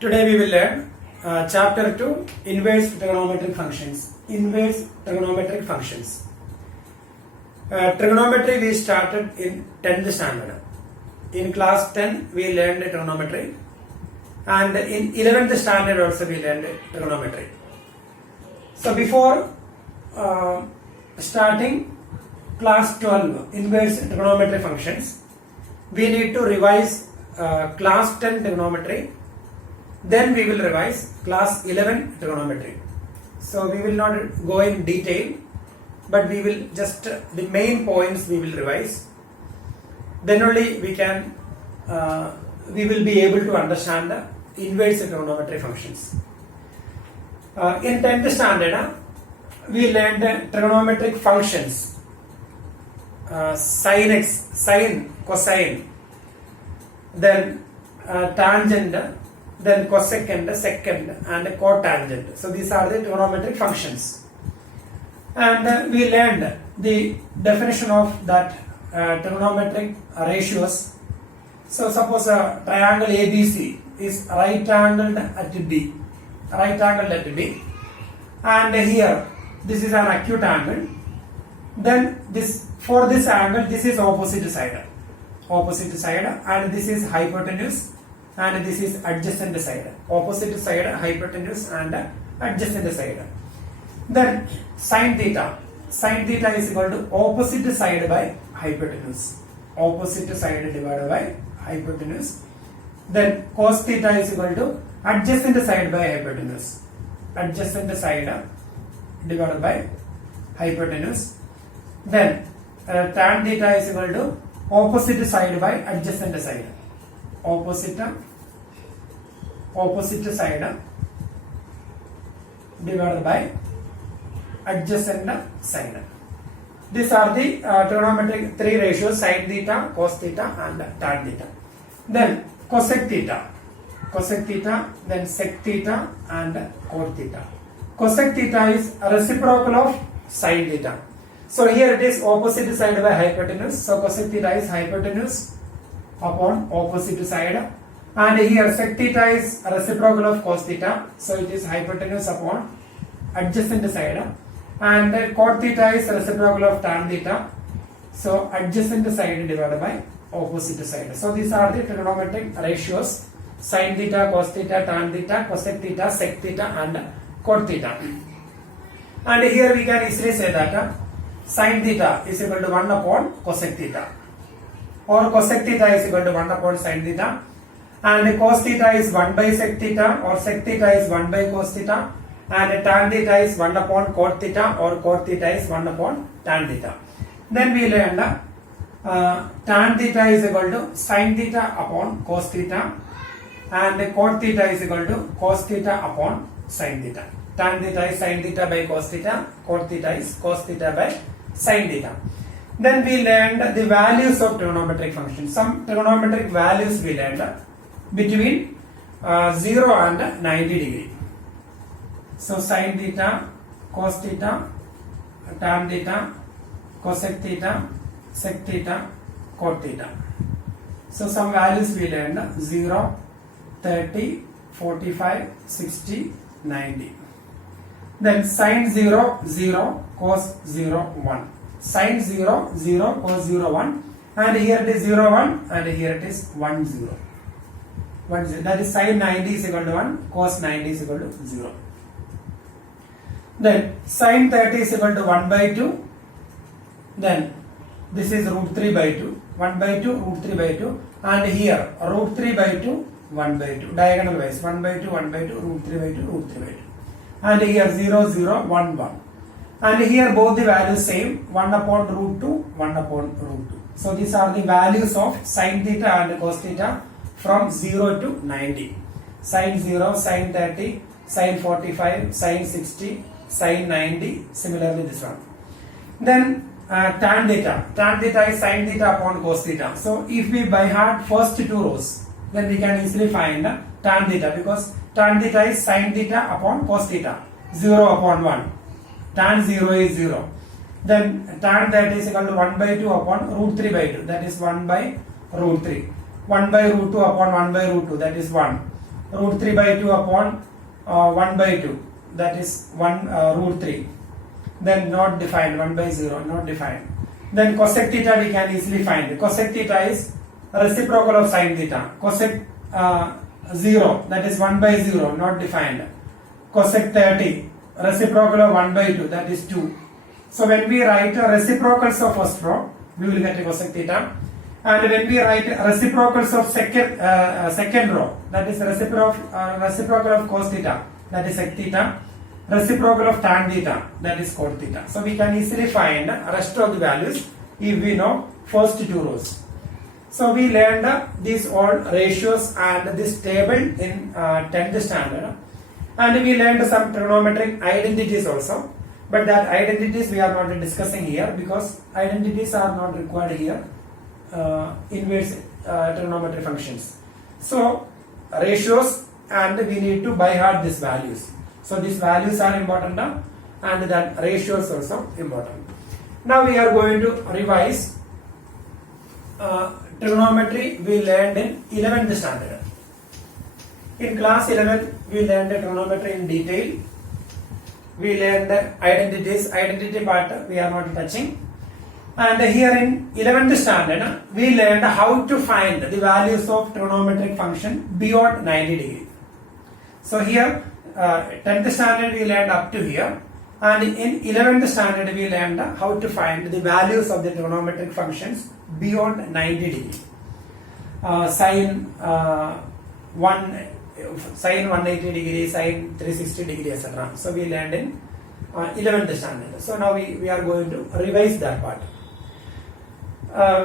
Today we will learn chapter 2 inverse trigonometric functions. Inverse trigonometric functions. Trigonometry we started in 10th standard. In class 10 we learned trigonometry, and in 11th standard also we learned trigonometry. So before starting class 12 inverse trigonometry functions, we need to revise class 10 trigonometry. Then we will revise class 11 trigonometry. So we will not go in detail, but we will just the main points we will revise. Then only we will be able to understand the inverse trigonometry functions. In 10th standard, we learned trigonometric functions. Sin x, sine, cosine, then tangent, then cosecant, secant, and cotangent. So these are the trigonometric functions. And we learned the definition of that trigonometric ratios. So suppose a triangle ABC is right angled at B, and here this is an acute angle. Then for this angle, this is opposite side, and this is hypotenuse, and this is adjacent side. Opposite side, hypotenuse, and adjacent side. Then sin theta is equal to opposite side by hypotenuse. Opposite side divided by hypotenuse. Then cos theta is equal to adjacent side by hypotenuse. Adjacent side divided by hypotenuse. Then tan theta is equal to opposite side by adjacent side. Opposite side divided by adjacent side. These are the trigonometric three ratios: sin theta, cos theta, and tan theta. Then cosec theta, then sec theta, and cot theta. Cosec theta is a reciprocal of sin theta. So here it is opposite side by hypotenuse. So cosec theta is hypotenuse upon opposite side. And here sec theta is a reciprocal of cos theta. So it is hypotenuse upon adjacent side. And cot theta is a reciprocal of tan theta. So adjacent side divided by opposite side. So these are the trigonometric ratios: sin theta, cos theta, tan theta, cosec theta, sec theta, and cot theta. And here we can easily say that sin theta is equal to 1 upon cosec theta, or cosec theta is equal to 1 upon sin theta, and cos theta is 1 by sec theta, or sec theta is 1 by cos theta, and tan theta is 1 upon cot theta, or cot theta is 1 upon tan theta. Then we learned tan theta is equal to sin theta upon cos theta, and cot theta is equal to cos theta upon sin theta. Tan theta is sin theta by cos theta, cot theta is cos theta by sin theta. Then we learned the values of trigonometric functions. Some trigonometric values we learned between 0 and 90 degree. So sin theta, cos theta, tan theta, cosec theta, sec theta, cot theta. So some values we learned: 0, 30, 45, 60, 90. Then sin 0, 0, cos 0, 1. Sin 0, 0, cos 0, 1. And here it is 0, 1, and here it is 1, 0. 1, 0. That is sin 90 is equal to 1, cos 90 is equal to 0. Then sin 30 is equal to 1 by 2. Then this is root 3 by 2. 1 by 2, root 3 by 2. And here root 3 by 2, 1 by 2. Diagonal wise 1 by 2, 1 by 2, root 3 by 2, root 3 by 2. And here 0, 0, 1, 1. And here both the values same: 1 upon root 2, 1 upon root 2. So these are the values of sin theta and cos theta from 0 to 90. Sin 0, sin 30, sin 45, sin 60, sin 90. Similarly this one. Then tan theta. Tan theta is sin theta upon cos theta. So if we by heart first two rows, then we can easily find tan theta, because tan theta is sin theta upon cos theta. 0 upon 1. Tan 0 is 0. Then tan that is equal to 1 by 2 upon root 3 by 2. That is 1 by root 3. 1 by root 2 upon 1 by root 2, that is 1. root 3 by 2 upon 1 by 2, that is 1 root 3. Then not defined, 1 by 0, not defined. Then cosec theta we can easily find. Cosec theta is reciprocal of sin theta. Cosec 0, that is 1 by 0, not defined. Cosec 30, reciprocal of 1 by 2, that is 2. So when we write reciprocals of first row, we will get a cosec theta. And when we write reciprocals of second row, that is reciprocal of cos theta, that is sec theta. Reciprocal of tan theta, that is cot theta. So we can easily find rest of the values if we know first two rows. So we learned these all ratios and this table in 10th standard, and we learned some trigonometric identities also, but that identities we are not discussing here because identities are not required here. Inverse trigonometry functions. So ratios, and we need to by heart these values. So these values are important and that ratios also important. Now we are going to revise trigonometry we learned in 11th standard. In class 11 we learned trigonometry in detail. We learned identities, identity part we are not touching. And here in 11th standard we learned how to find the values of trigonometric function beyond 90 degree. So here 10th standard we learned up to here, and in 11th standard we learned how to find the values of the trigonometric functions beyond 90 degree. Sine 180 degree, sine 360 degree, etc. So we learned in 11th standard. So now we are going to revise that part.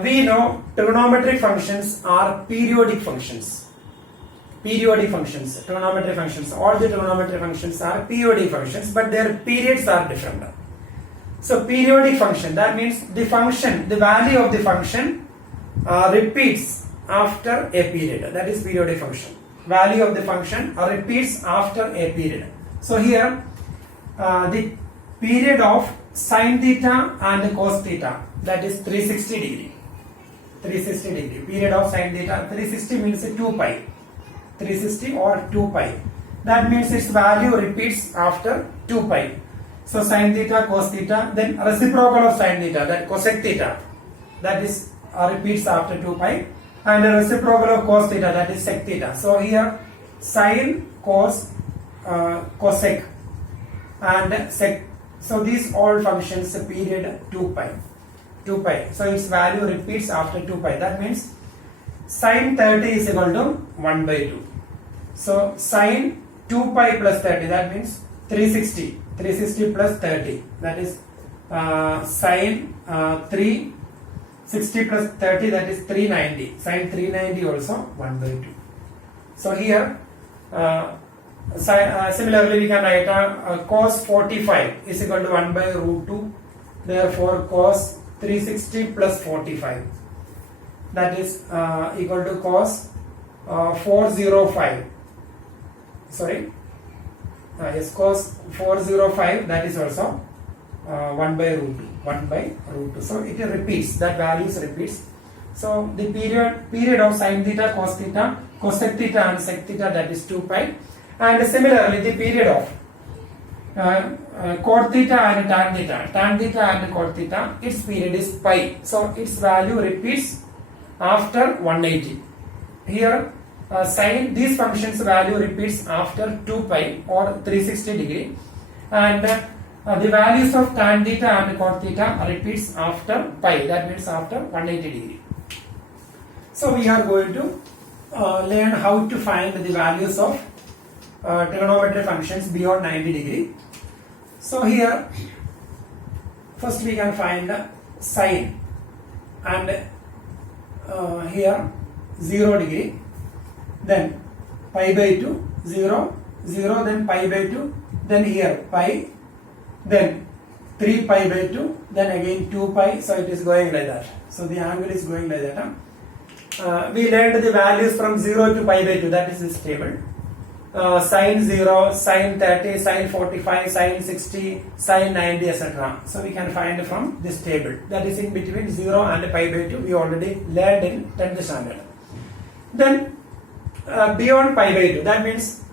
We know trigonometric functions are periodic functions. Periodic functions, trigonometry functions, all the trigonometry functions are periodic functions, but their periods are different. So periodic function, that means the function, the value of the function repeats after a period. That is periodic function. Value of the function repeats after a period. So here the period of sin theta and cos theta, that is 360 degree. 360 degree. Period of sin theta, 360 means 2 pi. 360 or 2 pi. That means its value repeats after 2 pi. So sin theta, cos theta, then reciprocal of sin theta, that cosec theta, that is repeats after 2 pi, and the reciprocal of cos theta, that is sec theta. So here sin, cos, cosec and sec. So these all functions period 2 pi. 2 pi. So its value repeats after 2 pi. That means sin 30 is equal to 1 by 2. So sin 2 pi plus 30, that means 360. 360 plus 30, that is sin 360 plus 30, that is 390. Sin 390 also 1 by 2. So here similarly we can write cos 45 is equal to 1 by root 2. Therefore cos 360 plus 45, that is equal to cos 405. Sorry, yes, cos 405, that is also 1 by root 2. 1 by root 2. So it repeats, that values repeats. So the period of sin theta, cos theta, cosec theta and sec theta, that is 2 pi. And similarly the period of cot theta and tan theta and cot theta, its period is pi. So its value repeats after 180. Here sin, these functions value repeats after 2 pi or 360 degree, and the values of tan theta and cot theta repeats after pi, that means after 180 degree. So we are going to learn how to find the values of trigonometric functions beyond 90 degree. So here first we can find sine, and here 0 degree, then pi by 2, 0, 0, then pi by 2, then here pi, then 3 pi by 2, then again 2 pi, so it is going like that. So the angle is going like that. We learned the values from 0 to pi by 2, that is this table. Sin 0, sin 30, sin 45, sin 60, sin 90, etc. So we can find from this table, that is in between 0 and pi by 2, we already learned in 10th standard. Then beyond pi by 2. That means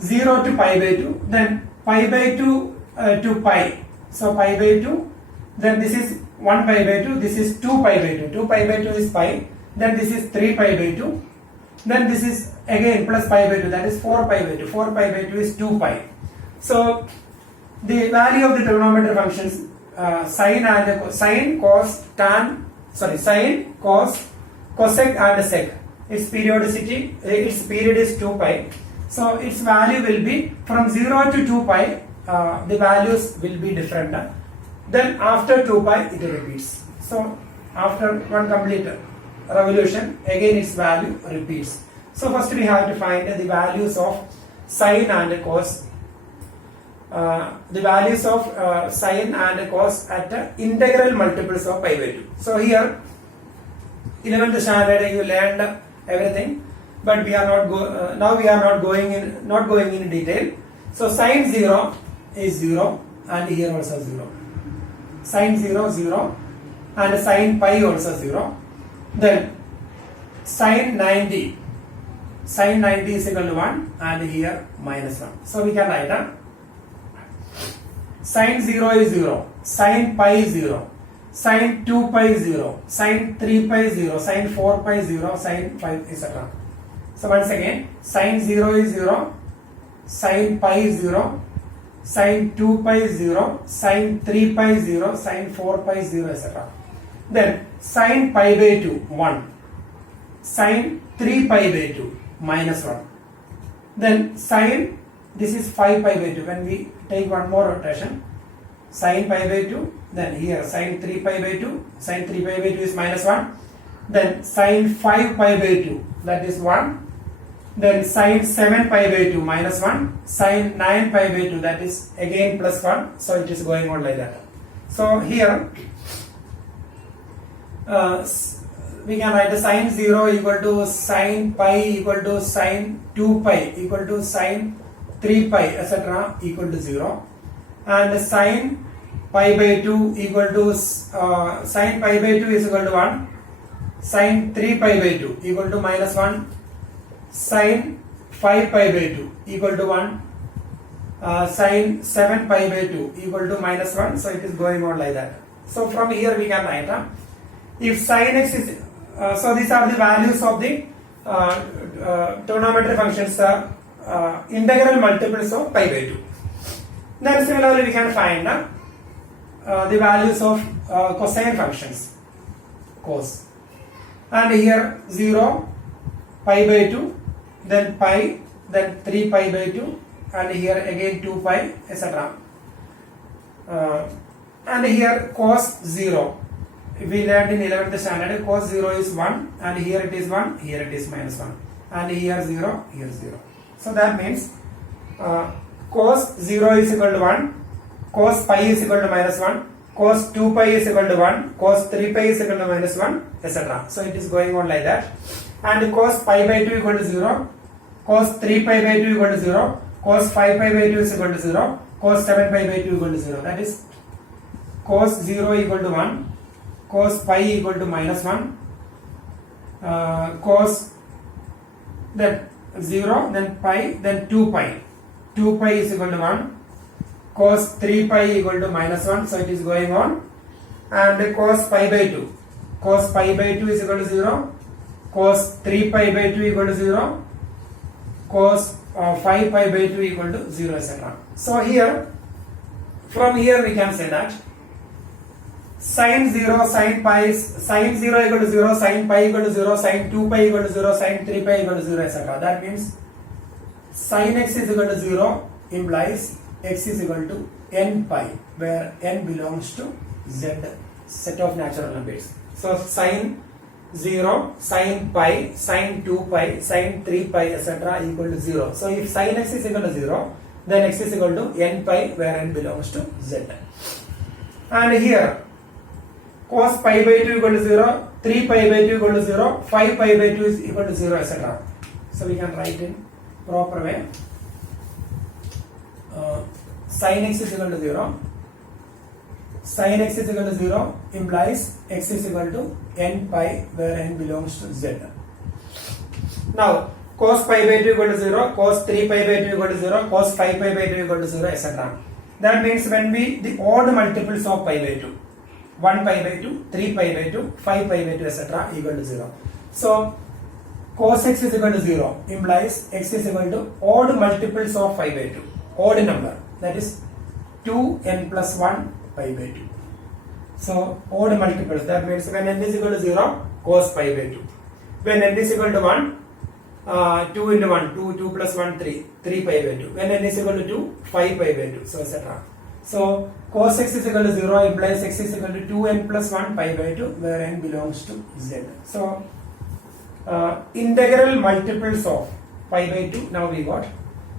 0 to pi by 2, then pi by 2 to pi. So pi by 2, then this is 1 pi by 2, this is 2 pi by 2. 2 pi by 2 is pi, then this is 3 pi by 2, then this is again plus pi by 2, that is 4 pi by 2. 4 pi by 2 is 2 pi. So the value of the trigonometric functions sine, cos, tan, sine, cos, cosec and sec. Its periodicity, its period is 2 pi. So its value will be from 0 to 2 pi, the values will be different. Then after 2 pi it repeats. So after one complete revolution, again its value repeats. So first we have to find the values of sine and cos. The values of sine and cos at integral multiples of pi by 2. So here 11th standard you learned everything, but we are not now we are not going in detail. So sine 0 is 0 and here also 0. Sine 0 0 and sine pi also 0. Then sine 90 is equal to 1 and here minus 1. So we can write down sine 0 is 0, sine pi is 0, sine 2 pi is 0, sine 3 pi is 0, sine 4 pi is 0, sine 5 etc. So once again, sine 0 is 0, sine pi is 0, sine 2 pi is 0, sine 3 pi is 0, sine 4 pi is 0 etc. Then sine pi by 2 1, sine 3 pi by 2 minus 1. Then sine, this is 5 pi by 2. When we take one more rotation, sine pi by 2, then here sine 3 pi by 2, sine 3 pi by 2 is minus 1. Then sine 5 pi by 2, that is 1. Then sine 7 pi by 2 minus 1, sine 9 pi by 2, that is again plus 1. So it is going on like that. So here we can write the sine 0 equal to sine pi equal to sine 2 pi equal to sine 3 pi etc. equal to 0, and sine pi by 2 equal to sine pi by 2 is equal to 1, sine 3 pi by 2 equal to minus 1, sine 5 pi by 2 equal to 1, sine 7 pi by 2 equal to minus 1. So it is going on like that. So from here we can write if sine x is so these are the values of the trigonometric functions integral multiples of pi by 2. Then similarly we can find the values of cosine functions, cos, and here 0, pi by 2, then pi, then 3 pi by 2, and here again 2 pi etc. And here cos 0, we learned in 11th standard, cos 0 is 1 and here it is 1, here it is minus 1, and here 0, here 0. So that means cos 0 is equal to 1, cos pi is equal to minus 1, cos 2 pi is equal to 1, cos 3 pi is equal to minus 1 etc. So it is going on like that. And cos pi by 2 equal to 0, cos 3 pi by 2 equal to 0, cos 5 pi by 2 is equal to 0, cos 7 pi by 2 equal to 0. That is cos 0 equal to 1, cos pi equal to minus 1, cos then 0, then pi, then 2 pi. 2 pi is equal to 1, cos 3 pi equal to minus 1, so it is going on, and cos pi by 2. Cos pi by 2 is equal to 0, cos 3 pi by 2 equal to 0, cos 5 pi by 2 equal to 0 etc. So here, from here we can say that sine 0, sine pi is sine 0 equal to 0, sine pi equal to 0, sine 2 pi equal to 0, sine 3 pi equal to 0 etc. That means sine x is equal to 0 implies x is equal to n pi, where n belongs to z set of natural numbers. So sine 0, sine pi, sine 2 pi, sine 3 pi etc. equal to 0. So if sine x is equal to 0, then x is equal to n pi, where n belongs to z. And here cos pi by 2 equal to 0, 3 pi by 2 equal to 0, 5 pi by 2 is equal to 0 etc. So we can write in proper way. Sin x is equal to 0. Sin x is equal to 0 implies x is equal to n pi, where n belongs to z. Now cos pi by 2 equal to 0, cos 3 pi by 2 equal to 0, cos 5 pi by 2 equal to 0, etc. That means when the odd multiples of pi by 2, 1 pi by 2, 3 pi by 2, 5 pi by 2, etc. equal to 0. So cos x is equal to 0 implies x is equal to odd multiples of pi by 2, odd number, that is 2n plus 1 pi by 2. So odd multiples, that means when n is equal to 0, cos pi by 2. When n is equal to 1, 2 into 1, 2 plus 1, 3 pi by 2. When n is equal to 2, 5 pi by 2, so etc. So cos x is equal to 0 implies x is equal to 2n plus 1 pi by 2, where n belongs to z. So integral multiples of pi by 2, now we got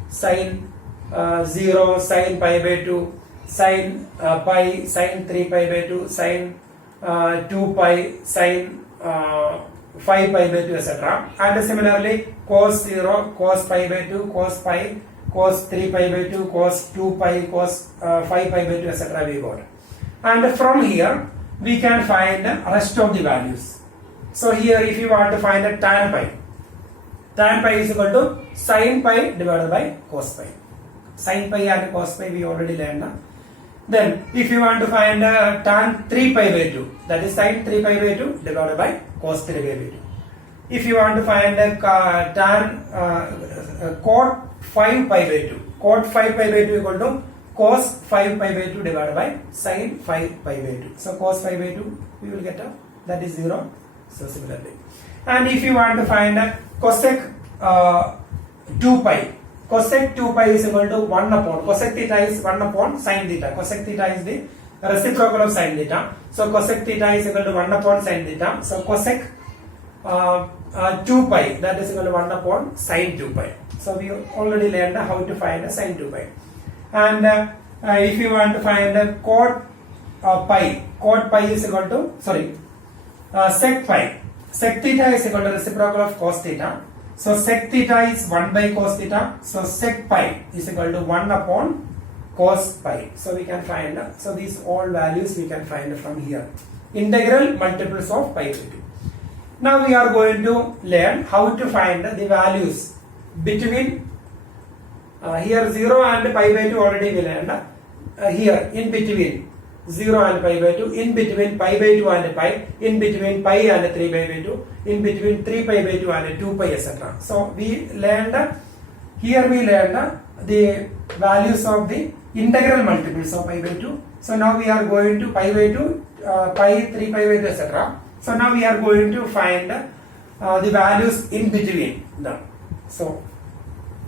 sin 0, sin pi by 2, sin pi, sin 3 pi by 2, sin 2 pi, sin 5 pi by 2, etc. And similarly cos 0, cos pi by 2, cos pi, cos 3 pi by 2, cos 2 pi, cos 5 pi by 2, etc. we got. And from here we can find the rest of the values. So here if you want to find a tan pi is equal to sin pi divided by cos pi. Sin pi and cos pi we already learned. Then if you want to find tan 3 pi by 2, that is sin 3 pi by 2 divided by cos 3 pi by 2. If you want to find tan cot 5 pi by 2, cot 5 pi by 2 equal to cos 5 pi by 2 divided by sin 5 pi by 2. So cos 5 by 2 we will get that is 0. So similarly, and if you want to find cosec 2 pi, cosec 2 pi is equal to 1 upon, cosec theta is 1 upon sin theta. Cosec theta is the reciprocal of sin theta. So cosec theta is equal to 1 upon sin theta. So cosec 2 pi, that is equal to 1 upon sin 2 pi. So we already learned how to find sin 2 pi. And if you want to find cot pi is equal to, sec pi. Sec theta is equal to reciprocal of cos theta. So sec theta is 1 by cos theta. So sec pi is equal to 1 upon cos pi. So we can find, so these all values we can find from here. Integral multiples of pi by 2. Now we are going to learn how to find the values between here 0 and pi by 2 already we learned. Here in between 0 and pi by 2, in between pi by 2 and pi, in between pi and 3 pi by 2, in between 3 pi by 2 and 2 pi, etc. So we learned, here we learned the values of the integral multiples of pi by 2. So now we are going to pi by 2, pi, 3 pi by 2, etc. So now we are going to find the values in between them. So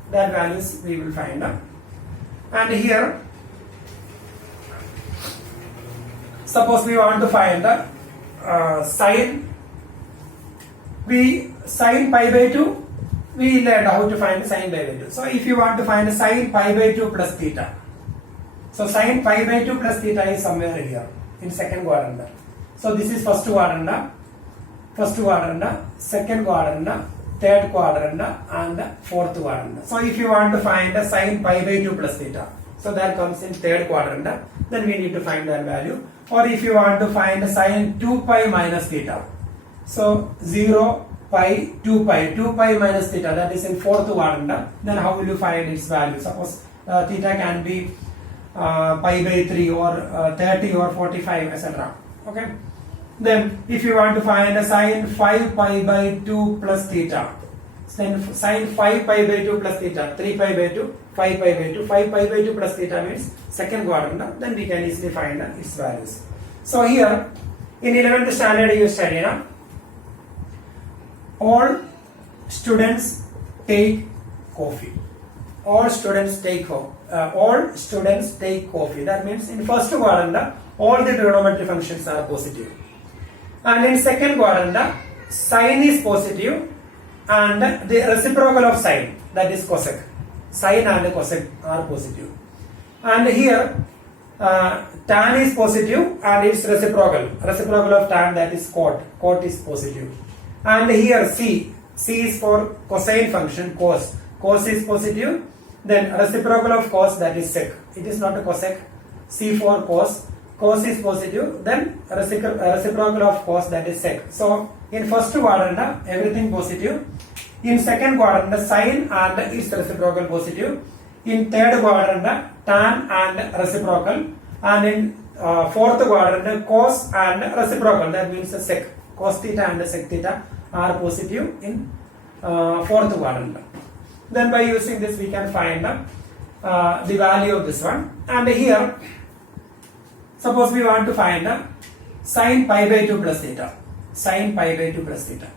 that values we will find. And here, suppose we want to find sin pi by 2, we learned how to find sin pi by 2. So if you want to find sin pi by 2 plus theta, so sin pi by 2 plus theta is somewhere here in second quadrant. So this is first quadrant, second quadrant, third quadrant and fourth quadrant. So if you want to find sin pi by 2 plus theta, so that comes in third quadrant, then we need to find that value. Or if you want to find sin 2 pi minus theta, so 0 pi 2 pi minus theta, that is in fourth quadrant, then how will you find its value? Suppose theta can be pi by 3 or 30 or 45, etc. Okay. Then if you want to find sin 5 pi by 2 plus theta, then sin 5 pi by 2 plus theta, 3 pi by 2, 5 pi by 2, 5 pi by 2 plus theta means second quadrant, then we can easily find its values. So here in 11th standard you study all students take coffee. All students take coffee. That means in first quadrant all the trigonometry functions are positive. And in second quadrant, sine is positive and the reciprocal of sine, that is cosec. Sine and cosec are positive. And here tan is positive and its reciprocal. Reciprocal of tan, that is cot. Cot is positive. And here C is for cosine function, cos. Cos is positive. Then reciprocal of cos, that is sec. It is not a cosec. C for cos. Cos is positive, then reciprocal of cos, that is sec. So in first quadrant everything positive. In second quadrant, sine and its reciprocal positive. In third quadrant, tan and reciprocal. And in fourth quadrant, cos and reciprocal. That means sec. Cos theta and sec theta are positive in fourth quadrant. Then by using this we can find the value of this one. And here, suppose we want to find sin pi by 2 plus theta. Sin pi by 2 plus theta.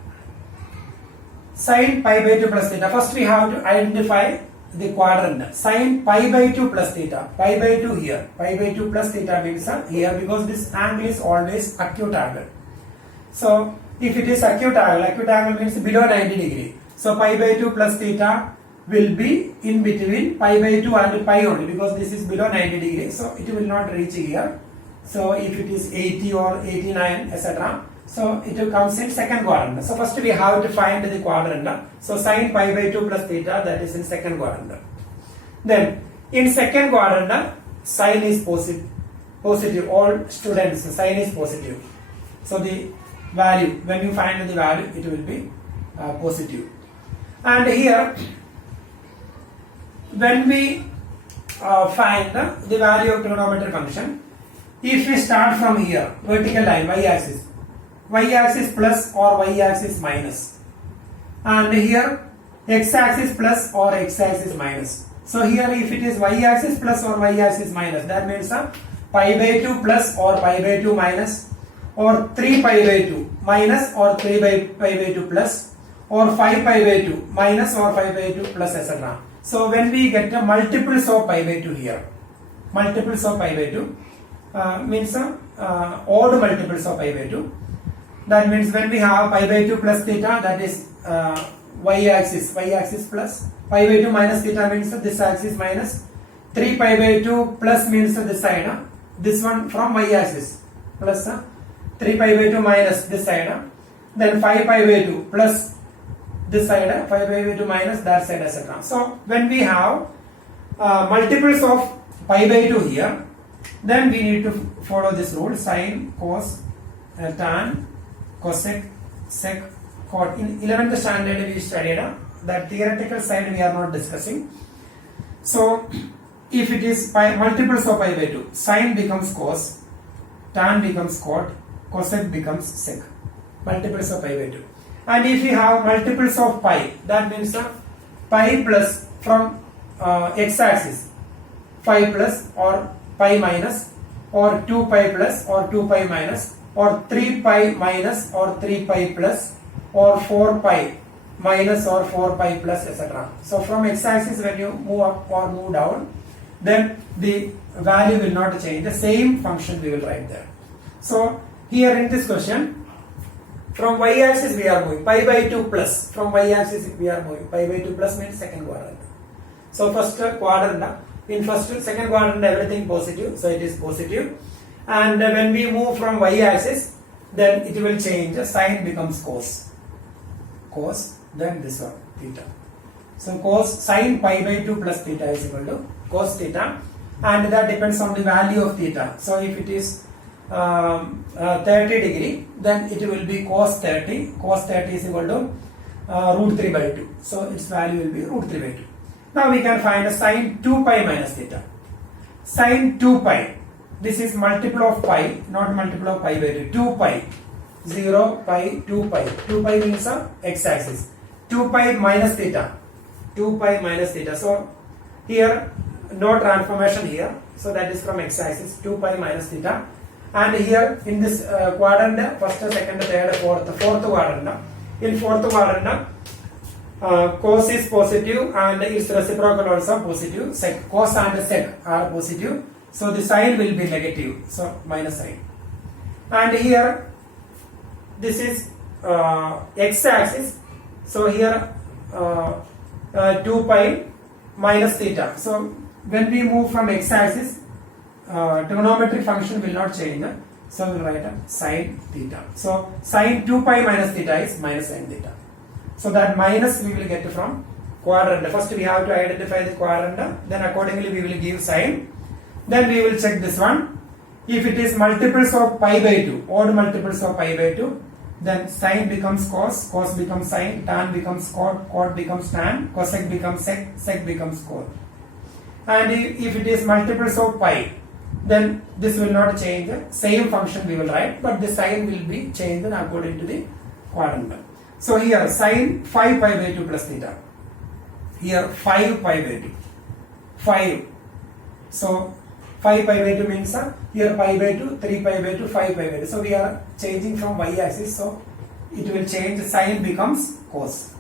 Sin pi by 2 plus theta. First we have to identify the quadrant. Sin pi by 2 plus theta. Pi by 2 here. Pi by 2 plus theta means here, because this angle is always acute angle. So if it is acute angle means below 90 degree. So pi by 2 plus theta will be in between pi by 2 and pi only, because this is below 90 degree. So it will not reach here. So if it is 80 or 89 etc. So it will comes in second quadrant. So first we have to find the quadrant. So sin pi by 2 plus theta, that is in second quadrant. Then in second quadrant, sin is positive. All students, sin is positive. So the value, when you find the value, it will be positive. And here, when we find the value of trigonometric function, if we start from here, vertical line, y-axis plus or y-axis minus, and here x-axis plus or x-axis minus. So here if it is y-axis plus or y-axis minus, that means pi by 2 plus or pi by 2 minus, or 3 pi by 2 minus or 3 pi by 2 plus, or 5 pi by 2 minus or 5 by 2 plus, etc. So when we get multiples of pi by 2 here, multiples of pi by 2 means odd multiples of pi by 2. That means when we have pi by 2 plus theta, that is y-axis plus, pi by 2 minus theta means this axis minus, 3 pi by 2 plus means this side, this one from y-axis plus 3 pi by 2 minus this side, then 5 pi by 2 plus this side, 5 pi by 2 minus that side, etc. So when we have multiples of pi by 2 here, then we need to follow this rule: sin, cos, tan, cosec, sec, cot. In 11th standard we studied that theoretical side we are not discussing. So if it is multiples of pi by 2, sin becomes cos, tan becomes cot, cosec becomes sec. Multiples of pi by 2. And if we have multiples of pi, that means pi plus from x-axis, 5 plus or pi minus, or 2 pi plus or 2 pi minus, or 3 pi minus or 3 pi plus, or 4 pi minus or 4 pi plus, etc. So from x-axis when you move up or move down, then the value will not change. The same function we will write there. So here in this question, from y-axis we are moving pi by 2 plus. From y-axis we are moving pi by 2 plus means second quadrant. So first quadrant, in second quadrant everything positive, so it is positive. And when we move from y-axis, then it will change. Sin becomes cos. Cos, then this one, theta. So cos, sin pi by 2 plus theta is equal to cos theta, and that depends on the value of theta. So if it is 30 degree, then it will be cos 30. Cos 30 is equal to root 3 by 2. So its value will be root 3 by 2. Now we can find a sin 2 pi minus theta. Sin 2 pi. This is multiple of pi, not multiple of pi by 2. 2 pi. 0 pi, 2 pi. 2 pi means x-axis. 2 pi minus theta. 2 pi minus theta. So here no transformation here. So that is from x-axis. 2 pi minus theta. And here in this quadrant, first, second, third, fourth quadrant. In fourth quadrant, cos is positive and its reciprocal also positive. Sec, cos and sec are positive. So the sign will be negative. So minus sign. And here this is x-axis. So here 2 pi minus theta. So when we move from x-axis, trigonometric function will not change. So we will write sin theta. So sin 2 pi minus theta is minus sin theta. So that minus we will get from quadrant. First we have to identify the quadrant. Then accordingly we will give sign. Then we will check this one. If it is multiples of pi by 2, odd multiples of pi by 2, then sine becomes cos, cos becomes sine, tan becomes cot, cot becomes tan, cosec becomes sec, sec becomes cot. And if it is multiples of pi, then this will not change. Same function we will write, but the sign will be changed according to the quadrant. So here sine 5 pi by 2 plus theta. Here 5 pi by 2. 5. So 5 pi by 2 means here pi by 2, 3 pi by 2, 5 pi by 2. So we are changing from y axis. So it will change. Sine becomes cos.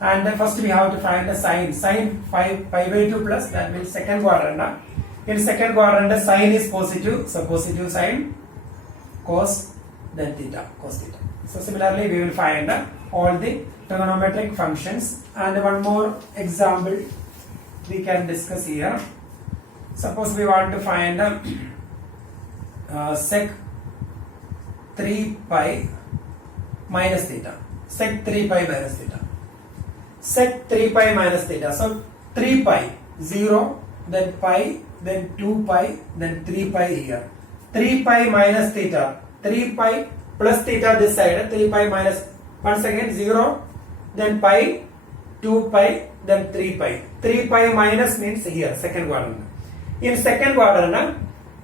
And first we have to find the sine. Sine 5 pi by 2 plus, that means second quadrant. In second quadrant, sine is positive. So positive sine, cos, then theta, cos theta. So similarly, we will find all the trigonometric functions. And one more example we can discuss here. Suppose we want to find sec 3 pi minus theta. Sec 3 pi minus theta. Sec 3 pi minus theta. So 3 pi, 0, then pi, then 2 pi, then 3 pi here. 3 pi minus theta. 3 pi plus theta this side. 3 pi minus, once again 0, then pi, 2 pi, then 3 pi. 3 pi minus means here, second quadrant. In second quadrant,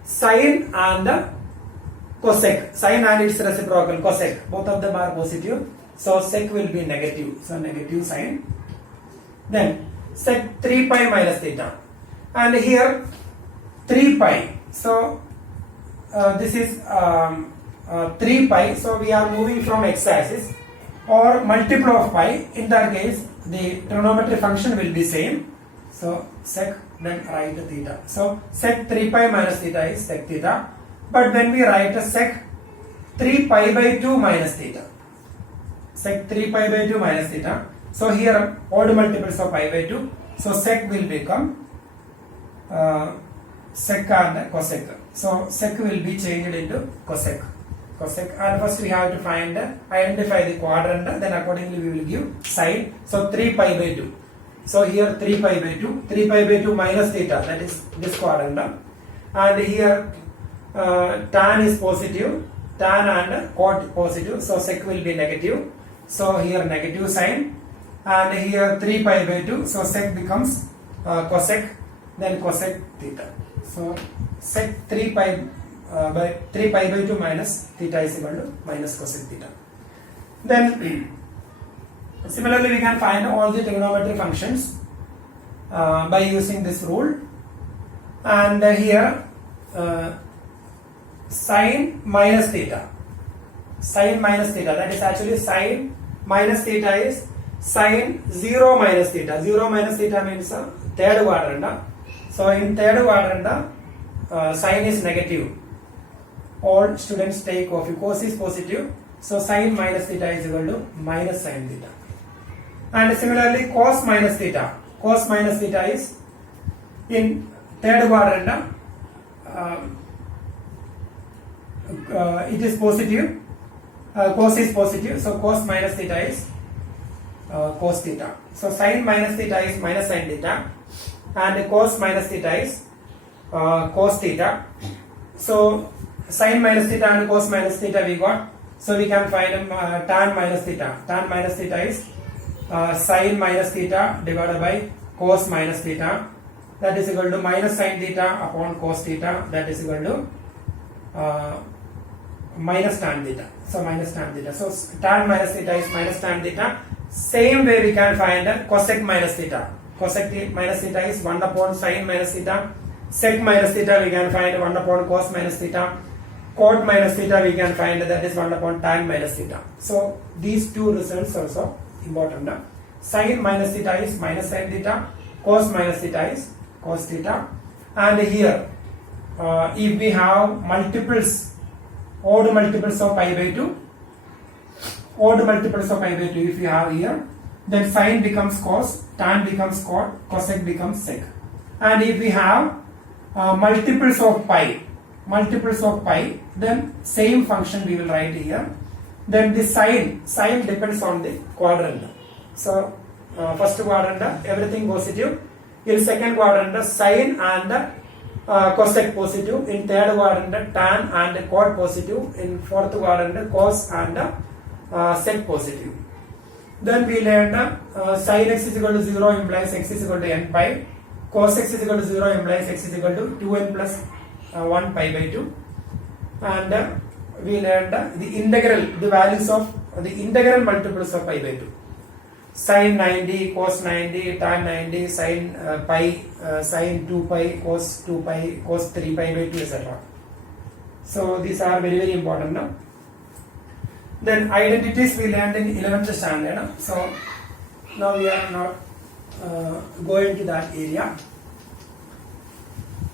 sine and cosec. Sine and its reciprocal, cosec. Both of them are positive. So sec will be negative. So negative sine. Then sec 3 pi minus theta. And here 3 pi. So this is 3 pi. So we are moving from x-axis or multiple of pi. In that case, the trigonometry function will be same. So sec, then write theta. So sec 3 pi minus theta is sec theta. But when we write sec 3 pi by 2 minus theta, sec 3 pi by 2 minus theta. So here odd multiples of pi by 2. So sec will become sec and cosec. So sec will be changed into cosec. Cosec. And first we have to find, identify the quadrant. Then accordingly we will give sine. So 3 pi by 2. So here 3 pi by 2. 3 pi by 2 minus theta. That is this quadrant. And here tan is positive. Tan and cot positive. So sec will be negative. So here negative sine. And here 3 pi by 2. So sec becomes cosec. Then cosec theta. So sec 3 pi by 3 pi by 2 minus theta is equal to minus cosec theta. Then similarly we can find all the trigonometry functions by using this rule. And here sine minus theta. Sine minus theta, that is actually sine minus theta is sine 0 minus theta. 0 minus theta means third quadrant. So in third quadrant, sine is negative. All students take off. Cos is positive. So sine minus theta is equal to minus sine theta. And similarly cos minus theta. Cos minus theta is in third quadrant. It is positive. Cos is positive. So cos minus theta is cos theta. So sine minus theta is minus sine theta. And cos minus theta is cos theta. So sine minus theta and cos minus theta we got. So we can find tan minus theta. Tan minus theta is sine minus theta divided by cos minus theta. That is equal to minus sine theta upon cos theta. That is equal to minus tan theta. So minus tan theta. So tan minus theta is minus tan theta. Same way we can find cosec minus theta. Cosec minus theta is 1 upon sine minus theta. Sec minus theta we can find 1 upon cos minus theta. Cot minus theta we can find that is 1 upon tan minus theta. So these two results also important. Sine minus theta is minus sine theta. Cos minus theta is cos theta. And here if we have multiples, odd multiples of pi by 2, odd multiples of pi by 2 if you have here, then sine becomes cos, tan becomes cot, cosec becomes sec. And if we have multiples of pi, then same function we will write here. Then the sine depends on the quadrant. So first quadrant everything positive. In second quadrant sine and cosec positive, in third quadrant tan and cot positive, in fourth quadrant cos and sec positive. Then we learned sin x is equal to 0 implies x is equal to n pi, cos x is equal to 0 implies x is equal to 2n plus 1 pi by 2, and we learned the integral, the values of the integral multiples of pi by 2. Sin 90, cos 90, tan 90, sin pi, sin 2 pi, cos 2 pi, cos 3 pi by 2, etc. So these are very very important now. Then identities we learned in 11th standard. So now we are not going to that area.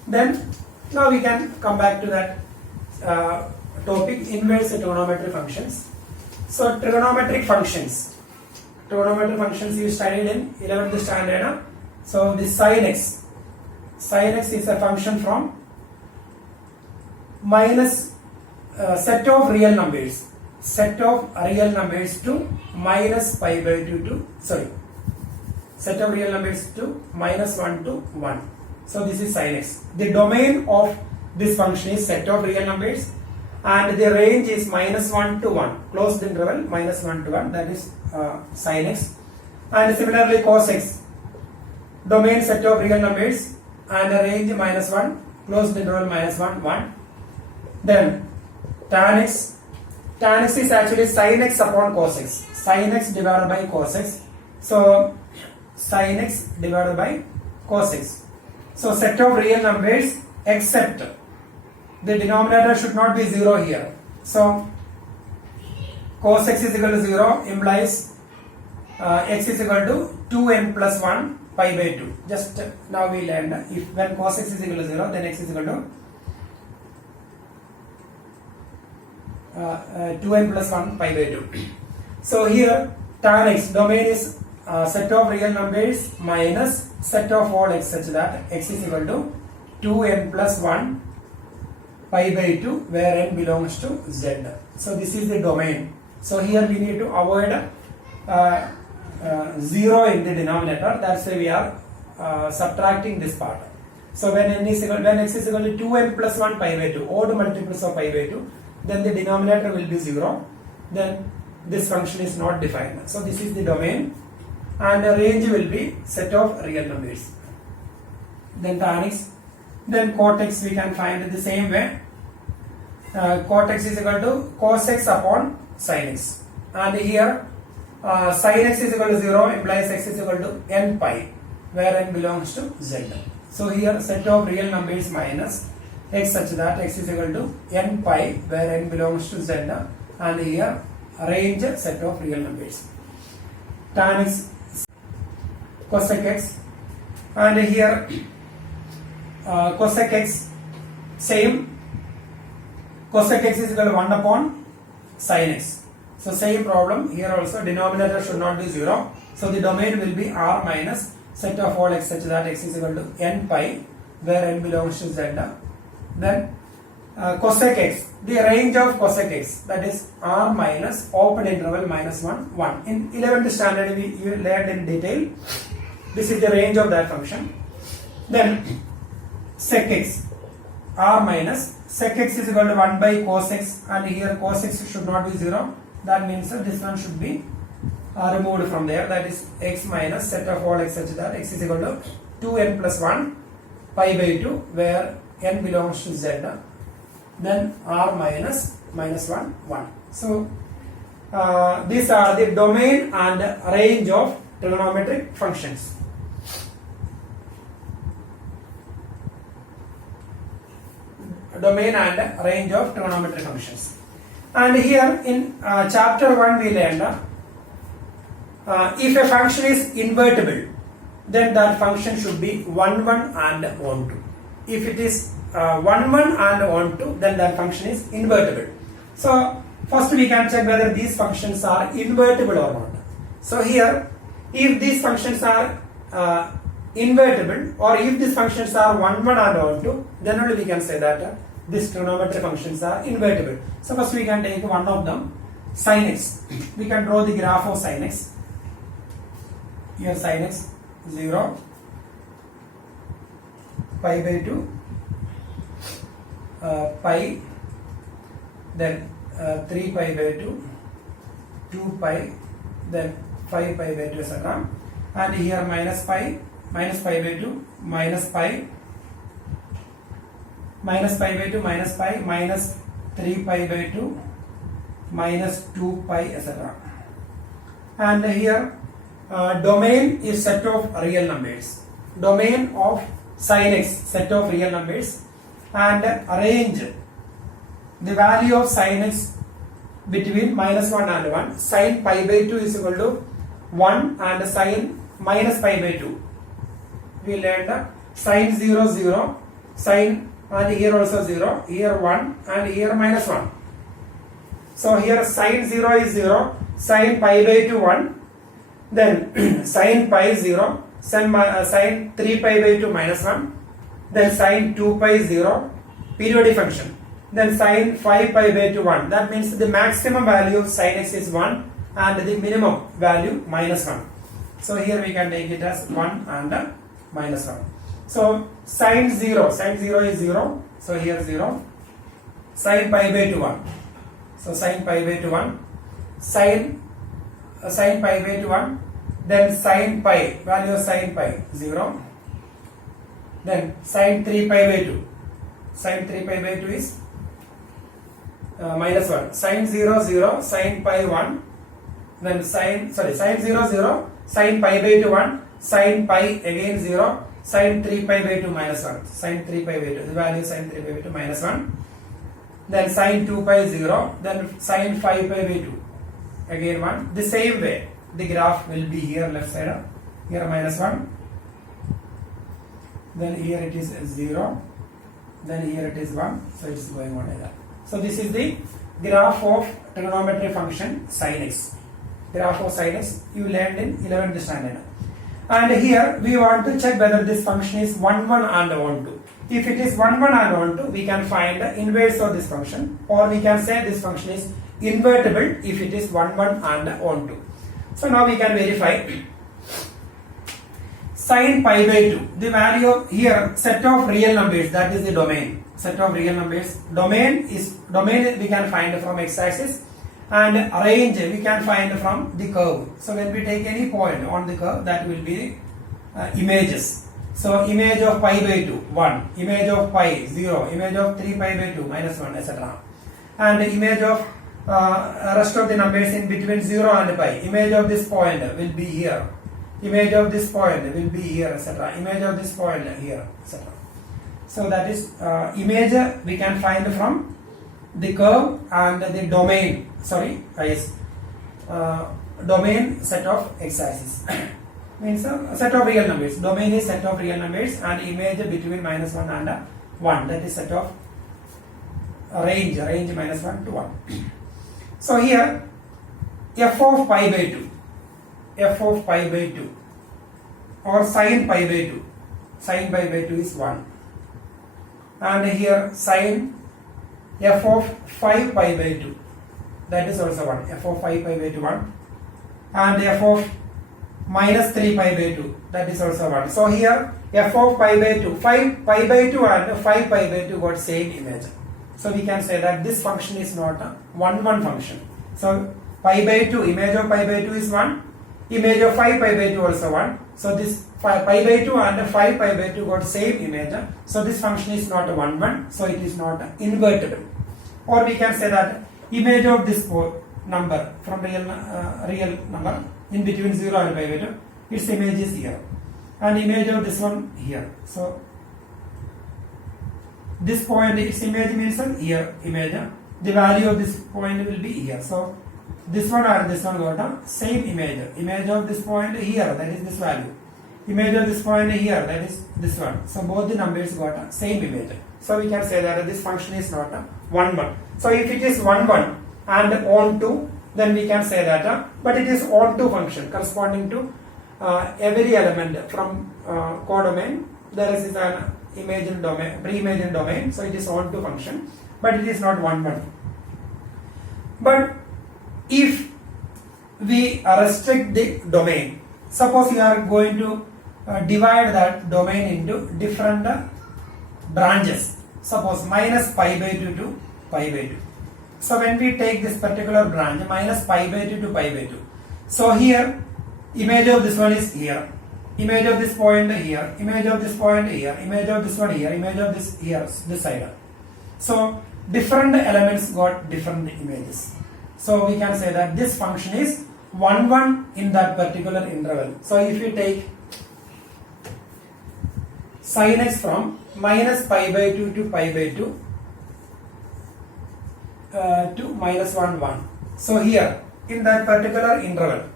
Then now we can come back to that topic, inverse trigonometric functions. So trigonometric functions you studied in 11th standard. So the sin x is a function from minus set of real numbers to minus pi by 2 to, sorry, set of real numbers to minus 1 to 1. So this is sin x. The domain of this function is set of real numbers, and the range is minus 1 to 1, closed interval minus 1 to 1, that is sin x. And similarly cos x, domain set of real numbers and the range minus 1, closed interval minus 1, 1. Then tan x is actually sin x upon cos x, sin x divided by cos x. So sin x divided by cos x. So set of real numbers except the denominator should not be 0 here. So cos x is equal to 0 implies x is equal to 2n plus 1 pi by 2. Just now we learned, if when cos x is equal to 0, then x is equal to 2n plus 1 pi by 2. So here tan x, domain is set of real numbers minus set of all x, such that x is equal to 2n plus 1 pi by 2, where n belongs to z. So this is the domain. So here we need to avoid 0 in the denominator. That's why we are subtracting this part. So when x is equal to 2n plus 1 pi by 2, odd multiples of pi by 2, then the denominator will be 0. Then this function is not defined. So this is the domain, and the range will be set of real numbers. Then tan x, then cot x we can find the same way. Cot x is equal to cos x upon sin x, and here sin x is equal to 0 implies x is equal to n pi, where n belongs to z. So here set of real numbers minus x, such that x is equal to n pi, where n belongs to z, and here range set of real numbers. Tan x, cosec x, and here cosec x, same, cosec x is equal to 1 upon sin x. So same problem here also, denominator should not be 0. So the domain will be r minus set of all x, such that x is equal to n pi, where n belongs to z. Then cosec x, the range of cosec x, that is r minus open interval minus 1, 1. In 11th standard you learned in detail. This is the range of that function. Then sec x, r minus sec x is equal to 1 by cos x, and here cos x should not be 0. That means that this one should be removed from there. That is x minus set of all x, such that x is equal to 2n plus 1 pi by 2, where n belongs to z. Then r minus 1, 1. So these are the domain and range of trigonometric functions. Domain and range of trigonometric functions. And here in chapter 1 we learned if a function is invertible, then that function should be 1, 1 and 1, 2. If it is 1, 1 and 1, 2, then that function is invertible. So first we can check whether these functions are invertible or not. So here, if these functions are invertible, or if these functions are 1, 1 and 1, 2, then only we can say that these trigonometric functions are invertible. So first we can take one of them, sin x. We can draw the graph of sin x. Here sin x 0, pi by 2, pi, then 3 pi by 2, 2 pi, then 5 pi by 2, etc. And here minus pi by 2, minus pi by 2, minus pi, minus 3 pi by 2, minus 2 pi, etc. And here domain is set of real numbers. Domain of sin x, set of real numbers, and arrange the value of sin x between minus 1 and 1. Sin pi by 2 is equal to 1 and sin minus pi by 2. We learned sin 0, 0, sin, and here also 0, here 1 and here minus 1. So here sin 0 is 0, sin pi by 2 1, then sin pi 0, sin 3 pi by 2 minus 1, then sin 2 pi 0, periodic function, then sin 5 pi by 2 1. That means the maximum value of sin x is 1 and the minimum value minus 1. So here we can take it as 1 and minus 1. So sin 0 is 0, so here 0, sin pi by 2 1. So sin pi by 2 1, sin pi by 2 1, then sin pi, value of sin pi 0, then sin 3 pi by 2, sin 3 pi by 2 is minus 1, sin 0 0, sin pi 1, then sin 0 0, sin pi by 2 1, sin pi again 0, sin 3 pi by 2 minus 1, sin 3 pi by 2, the value sin 3 pi by 2 minus 1, then sin 2 pi 0, then sin 5 pi by 2, again 1. The same way the graph will be here left side, here minus 1, then here it is 0, then here it is 1, so it is going on like that. So this is the graph of trigonometry function sin x. Graph of sin x you learned in 11th standard. And here we want to check whether this function is 1 1 and 1 2. If it is 1 1 and 1 2, we can find the inverse of this function, or we can say this function is invertible if it is 1 1 and 1 2. So now we can verify sin pi by 2, the value of here set of real numbers, that is the domain, set of real numbers. Domain we can find from x-axis, and range we can find from the curve. So when we take any point on the curve, that will be images. So image of pi by 2 1, image of pi 0, image of 3 pi by 2 minus 1, etc. And image of rest of the numbers in between 0 and pi. Image of this point will be here, image of this point will be here, etc. Image of this point here, etc. So that is image we can find from the curve and the domain, domain set of x-axis means a set of real numbers. Domain is set of real numbers, and image between minus 1 and 1, that is set of range minus 1 to 1. So here f of pi by 2, f of pi by 2, or sin pi by 2, sin pi by 2 is 1, and here sin f of 5 pi by 2, that is also 1, f of 5 pi by 2 1, and f of minus 3 pi by 2, that is also 1. So here f of pi by 2, 5 pi by 2 and 5 pi by 2 got same image. So we can say that this function is not a 1 1 function. So pi by 2, image of pi by 2 is 1, image of 5 pi by 2 also 1. So this pi by 2 and 5 pi by 2 got same image. So this function is not a 1 1, so it is not invertible. Or we can say that image of this number from real number in between 0 and pi by 2, its image is here, and image of this one here. So this point, its image means here image, the value of this point will be here. So this one and this one got a same image. Image of this point here, that is this value. Image of this point here, that is this one. So both the numbers got a same image. So we can say that this function is not a 1 1. So if it is 1 1 and on 2, then we can say that, but it is on 2 function corresponding to every element from codomain. There is an imagined domain, pre-imagined domain, so it is on 2 function, but it is not 1 1. But if we restrict the domain, suppose you are going to divide that domain into different branches. suppose minus pi by 2 to pi by 2. So when we take this particular branch minus pi by 2 to pi by 2. So here image of this one is here. Image of this point here. Image of this point here. Image of this one here. Image of this here. This side. So different elements got different images. So we can say that this function is 1 1 in that particular interval. So if you take sin x from minus pi by 2 to pi by 2 to minus 1 1. So here in that particular interval,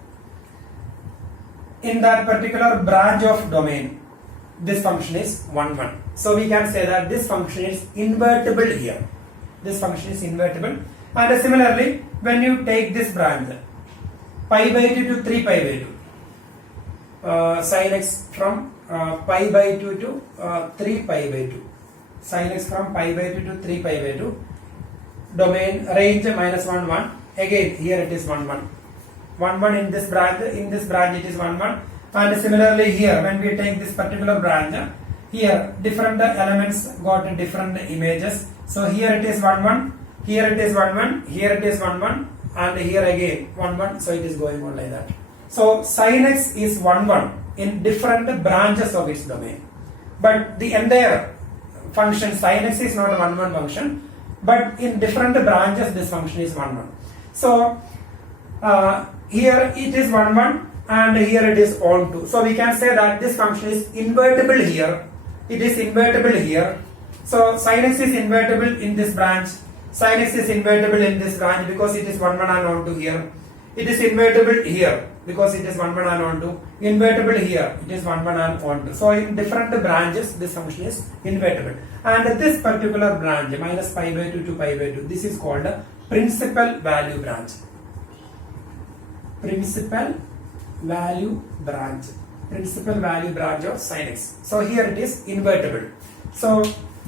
in that particular branch of domain, this function is 1 1. So we can say that this function is invertible here. This function is invertible. And similarly, when you take this branch pi by 2 to 3 pi by 2, sin x from pi by 2 to 3 pi by 2, sin x from pi by 2 to 3 pi by 2, domain range minus 1 1. Again here it is 1 1. 1 1 in this branch it is 1 1. And similarly here when we take this particular branch, here different elements got different images. So here it is 1 1, here it is 1 1, here it is 1 1, and here again 1 1. So it is going on like that. So sin x is 1 1 in different branches of its domain, but the entire function sin x is not a 1 1 function, but in different branches this function is 1 1. So here it is 1 1 and here it is on 2. So we can say that this function is invertible here. It is invertible here. So sin x is invertible in this branch. Sin x is invertible in this branch because it is 1 1 and on 2 here. It is invertible here because it is 1 1 and on 2. Invertible here, it is 1 1 and on 2. So in different branches this function is invertible. And this particular branch minus pi by 2 to pi by 2, this is called a principal value branch. Principal value branch. Principal value branch of sin x. So here it is invertible. So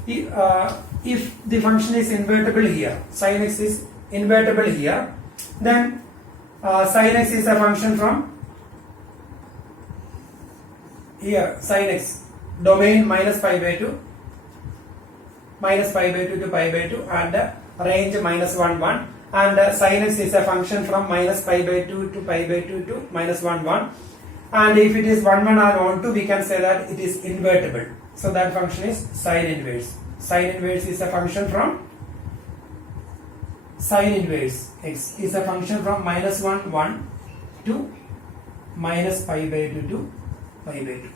if the function is invertible here, sin x is invertible here, then sin x is a function from here, sin x domain minus pi by 2 to pi by 2 and range minus 1 1, and sin x is a function from minus pi by 2 to pi by 2 to minus 1 1, and if it is 1 1 and on 2 we can say that it is invertible. So that function is sin inverse. Sin inverse is a function from sin inverse x is a function from minus 1 1 to minus pi by 2 to pi by 2.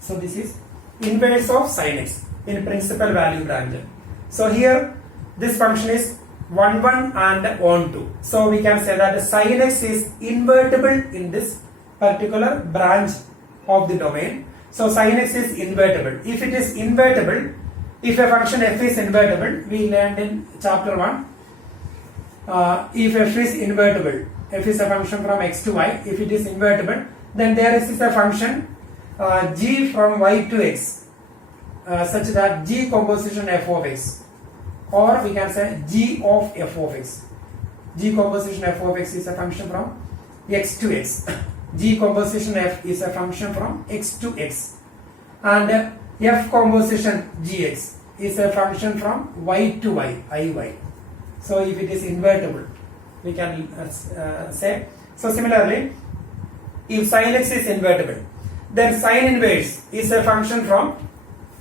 So this is inverse of sin x in principal value branch. So here this function is 1 1 and on 2. So we can say that sin x is invertible in this particular branch of the domain. So sin x is invertible. If it is invertible, if a function f is invertible, we learned in chapter 1. If f is invertible, f is a function from x to y. If it is invertible, then there is a function g from y to x, such that g composition f of x, or we can say g of f of x. G composition f of x is a function from x to x. G composition f is a function from x to x, and f composition gx is a function from y to y, iy. So if it is invertible, we can say. So similarly, if sin x is invertible, then sin inverse is a function from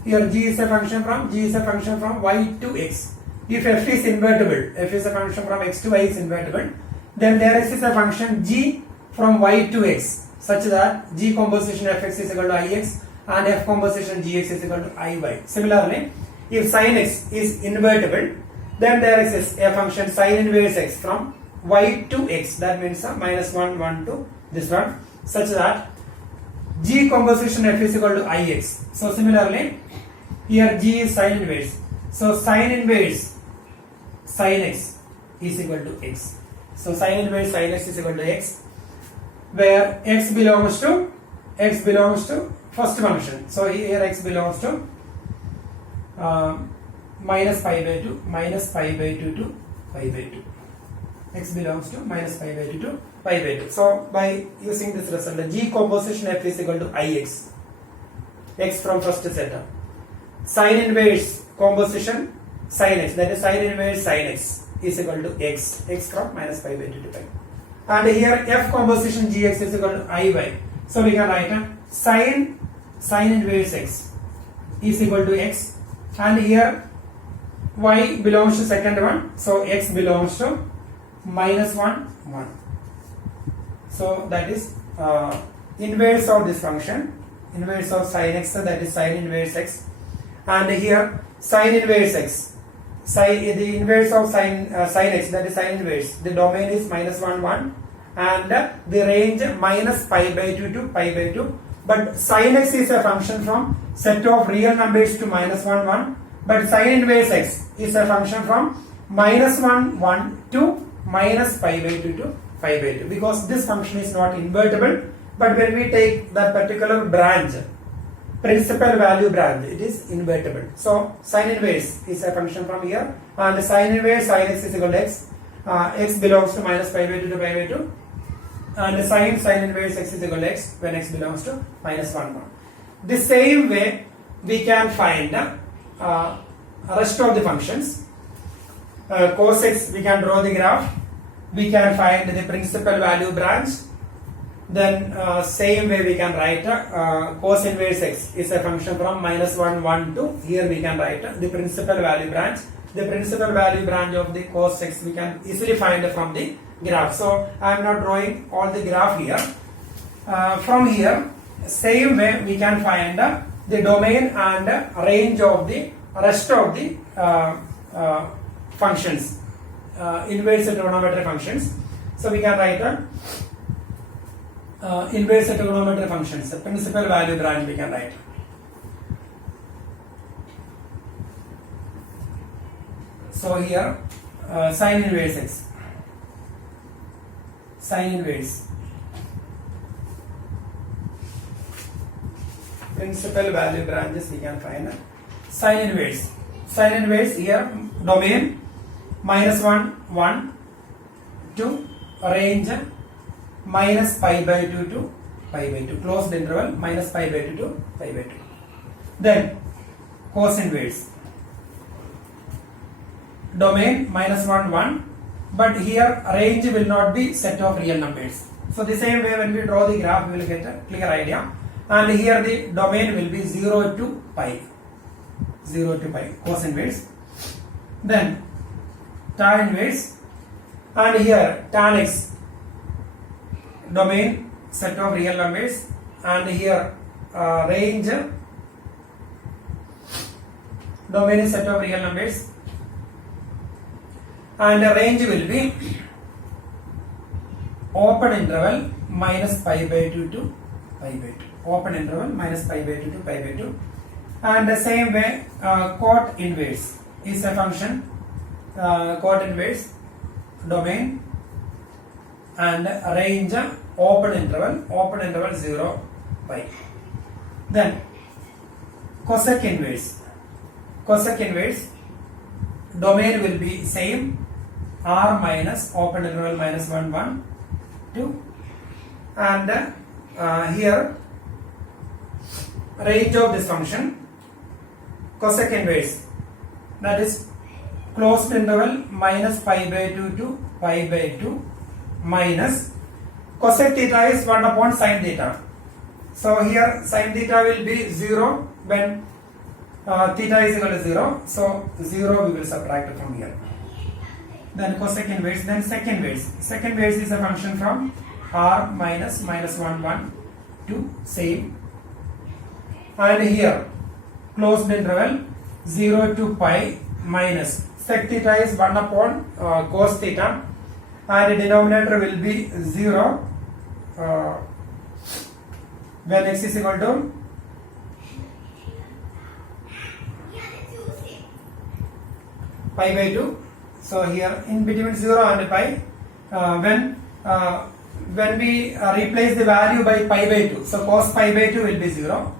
here, g is a function from y to x. If f is invertible, f is a function from x to y is invertible, then there is a function g from y to x, such that g composition fx is equal to ix and f composition gx is equal to iy. Similarly, if sin x is invertible, then there is a function sin inverse x from y to x, that means minus 1 1 to this one, such that g composition f is equal to ix. So similarly, here g is sin inverse. So sin inverse sin x is equal to x. So sin inverse sin x is equal to x, where x belongs to first function. So here x belongs to minus pi by 2 to pi by 2. X belongs to minus pi by 2 to pi by 2. So by using this result, the g composition f is equal to ix, x from first set. Sin inverse composition sin x, that is sin inverse sin x is equal to x cross minus pi by 2 to pi. And here f composition gx is equal to iy. So we can write sin inverse x is equal to x, and here y belongs to second one, so x belongs to minus 1 1. So that is inverse of this function, inverse of sin x, that is sin inverse x, and here sin inverse x, the inverse of sin x, that is sin inverse, the domain is minus 1 1 and the range minus pi by 2 to pi by 2, but sin x is a function from set of real numbers to minus 1 1, but sin inverse x is a function from minus 1 1 to minus pi by 2 to pi by 2, because this function is not invertible, but when we take that particular branch, principal value branch, it is invertible. So sin inverse is a function from here, and sin inverse sin x is equal to x, x belongs to minus pi by 2 to pi by 2, and sin inverse x is equal to x when x belongs to minus 1 1. The same way we can find rest of the functions. Cos x, we can draw the graph, we can find the principal value branch. Then same way we can write cos inverse x is a function from minus 1 1 to, here we can write the principal value branch. The principal value branch of the cos x we can easily find from the graph. So I am not drawing all the graph here. From here, same way we can find the domain and range of the rest of the functions, inverse trigonometric functions. So we can write inverse trigonometric functions, the principal value branch we can write. So here sin inverse x, sin inverse, principal value branches we can find. Sin inverse here domain minus 1 1 to range minus pi by 2 to pi by 2, closed interval minus pi by 2 to pi by 2. Then cos inverse, domain minus 1 1, but here range will not be set of real numbers. So the same way when we draw the graph we will get a clear idea, and here the domain will be 0 to pi, 0 to pi, cos inverse. Then tan inverse, and here tan x, domain set of real numbers, and here range, domain is set of real numbers, and the range will be open interval minus pi by 2 to pi by 2, open interval minus pi by 2 to pi by 2. And the same way cot inverse is a function, cot inverse, domain and range open interval 0 pi. Then cosec inverse, domain will be same, r minus open interval minus 1 1 2, and here range of this function cosec inverse, that is closed interval minus pi by 2 to pi by 2 minus cosec theta is 1 upon sin theta. So here sin theta will be 0 when theta is equal to 0. So 0 we will subtract from here. Then cosec inverse, then sec inverse. Sec inverse is a function from r minus 1 1 to same, and here closed interval 0 to pi minus sec theta is 1 upon cos theta, and the denominator will be 0 when x is equal to pi by 2. So here in between 0 and pi, when we replace the value by pi by 2, so cos pi by 2 will be 0.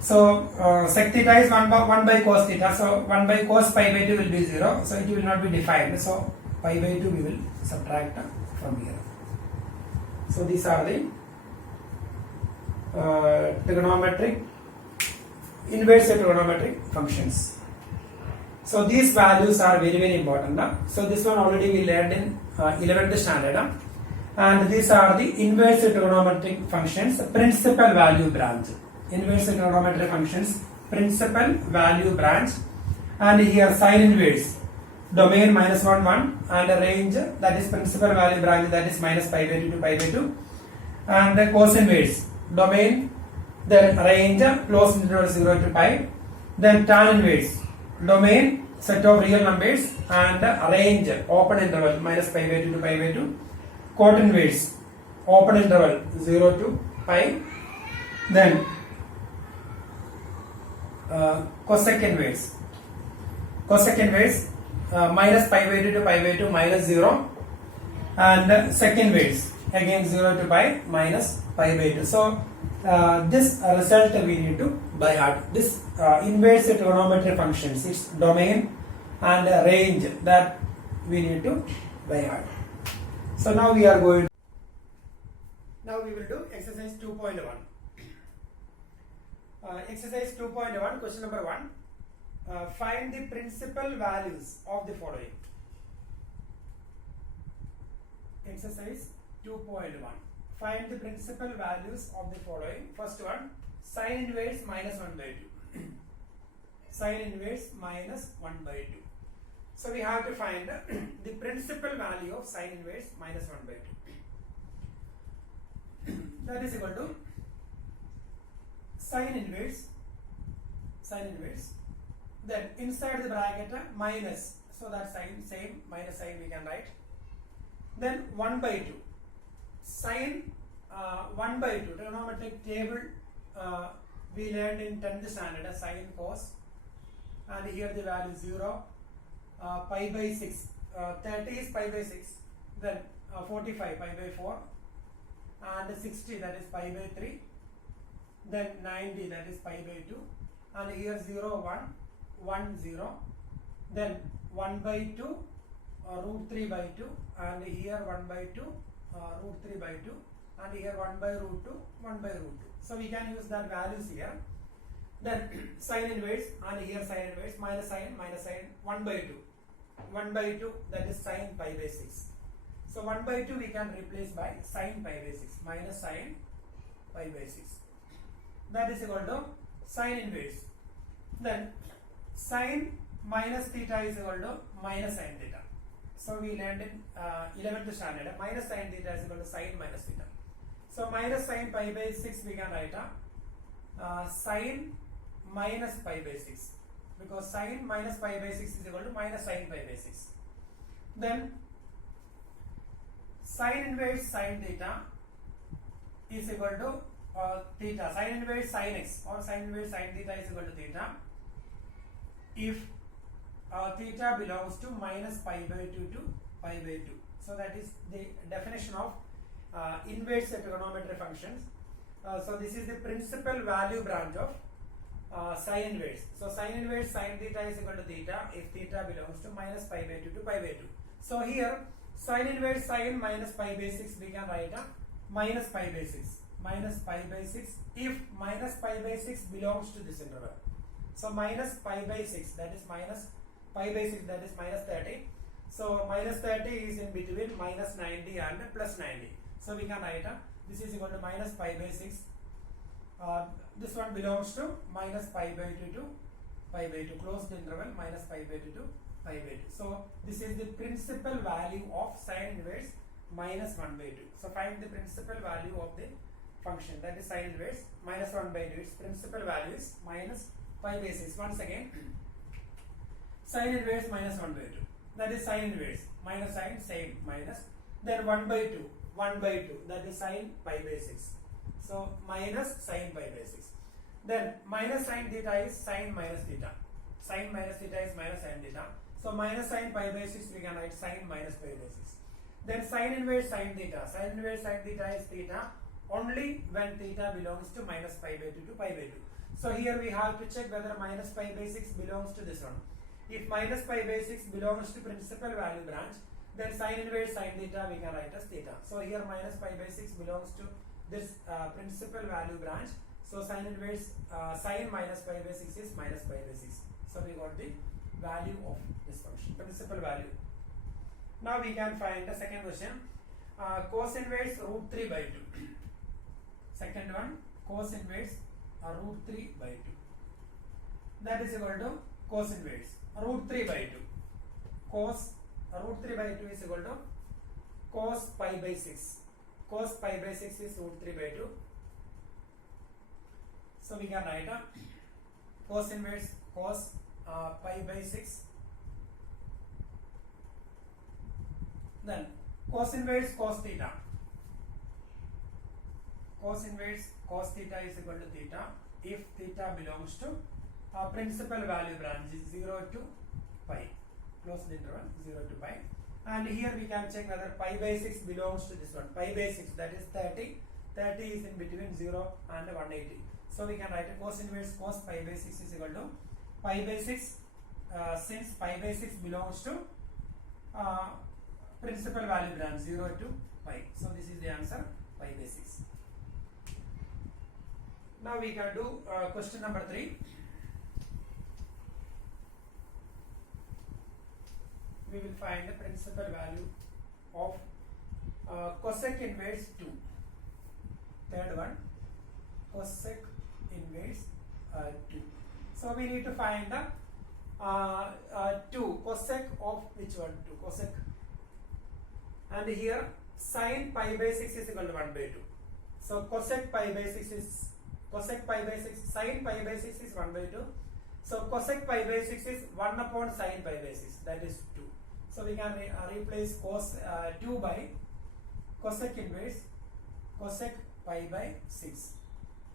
So sec theta is 1 by cos theta, so 1 by cos pi by 2 will be 0, so it will not be defined. So pi by 2 we will subtract from here. So these are the trigonometric, inverse trigonometric functions. So these values are very important. So this one already we learned in 11th standard. And these are the inverse trigonometric functions principal value branch. Inverse trigonometric functions principal value branch, and here sine inverse domain minus 1 1 and a range that is principal value branch, that is minus pi by 2 to pi by 2, and the cos inverse domain, then range closed interval 0 to pi, then tan inverse domain set of real numbers and range open interval minus pi by 2 to pi by 2, cot inverse open interval 0 to pi, then cosec inverse minus pi by 2 to pi by 2 minus 0, and sec inverse again 0 to pi minus pi by 2. So this result we need to by heart. This inverse trigonometry functions, its domain and range, that we need to by heart. So now we are going. Now we will do exercise 2.1. Exercise 2.1, question number 1. Find the principal values of the following. Exercise 2.1. Find the principal values of the following. First one, sine inverse minus 1 by 2. Sine inverse minus 1 by 2. So we have to find the principal value of sine inverse minus 1 by 2. That is equal to sine inverse, then inside the bracket minus, so that sign same minus sign we can write, then 1 by 2, sine 1 by 2 trigonometric table we learned in 10th standard as sine cos, and here the value 0, pi by 6, 30 is pi by 6, then 45 pi by 4, and 60 that is pi by 3, then 90 that is pi by 2, and here 0 1 1 0, then 1 by 2 root 3 by 2, and here 1 by 2 root 3 by 2, and here 1 by root 2 1 by root 2. So we can use that values here. Then sine inverse, and here sine inverse minus sine 1 by 2, 1 by 2 that is sine pi by 6. So 1 by 2 we can replace by sine pi by 6 minus sine pi by 6. That is equal to sine inverse. Then sine minus theta is equal to minus sine theta. So we learned in 11th standard minus sine theta is equal to sine minus theta. So minus sine pi by 6 we can write sine minus pi by 6, because sine minus pi by 6 is equal to minus sine pi by 6. Then sine inverse sine theta is equal to theta, sine inverse sine x or sine inverse sine theta is equal to theta if theta belongs to minus pi by 2 to pi by 2. So that is the definition of inverse trigonometry functions. So this is the principal value branch of sine inverse. So sine inverse sine theta is equal to theta if theta belongs to minus pi by 2 to pi by 2. So here sine inverse sine minus pi by 6 we can write minus pi by 6, minus pi by 6 if minus pi by 6 belongs to this interval. So minus pi by 6 that is minus pi by 6 that is minus 30. So minus 30 is in between minus 90 and plus 90. So we can write this is equal to minus pi by 6. This one belongs to minus pi by 2 to pi by 2, closed interval minus pi by 2 to pi by 2. So this is the principal value of sine inverse minus 1 by 2. So find the principal value of the function, that is sine inverse minus 1 by 2. Its principal value is minus pi by 6. Once again, sine inverse minus 1 by 2, that is sine inverse minus sine same minus, then 1 by 2 that is sine pi by 6. So minus sine pi by 6. Then minus sine theta is sine minus theta. Sine minus theta is minus sine theta. So minus sine pi by 6 we can write sine minus pi by 6. Then sine inverse sine theta. Sine inverse sine theta is theta only when theta belongs to minus pi by 2 to pi by 2. So here we have to check whether minus pi by 6 belongs to this one. If minus pi by 6 belongs to principal value branch, then sine inverse sine theta we can write as theta. So here minus pi by 6 belongs to this principal value branch. So sine inverse sine minus pi by 6 is minus pi by 6. So we got the value of this function, principal value. Now we can find the second question. Cos inverse root 3 by 2. Second one, cos inverse root 3 by 2. That is equal to cos inverse root 3 by 2. Cos root 3 by 2 is equal to cos pi by 6. Cos pi by 6 is root 3 by 2. So we can write cos inverse cos pi by 6. Then cos inverse cos theta. Cos inverse cos theta is equal to theta if theta belongs to principal value branch is 0 to pi, closed interval 0 to pi. And here we can check whether pi by 6 belongs to this one. Pi by 6, that is 30. 30 is in between 0 and 180. So we can write a cos inverse cos pi by 6 is equal to pi by 6. Since pi by 6 belongs to principal value branch 0 to pi. So this is the answer, pi by 6. Now we can do question number 3. We will find the principal value of cosec inverse 2. Third one, cosec inverse 2. So we need to find the 2 cosec of which one? 2 cosec. And here sin pi by 6 is equal to 1 by 2. So cosec pi by 6 is sin pi by 6 is 1 by 2. So cosec pi by 6 is 1 upon sin pi by 6, that is 2. So we can replace cos 2 by cosec inverse cosec pi by 6,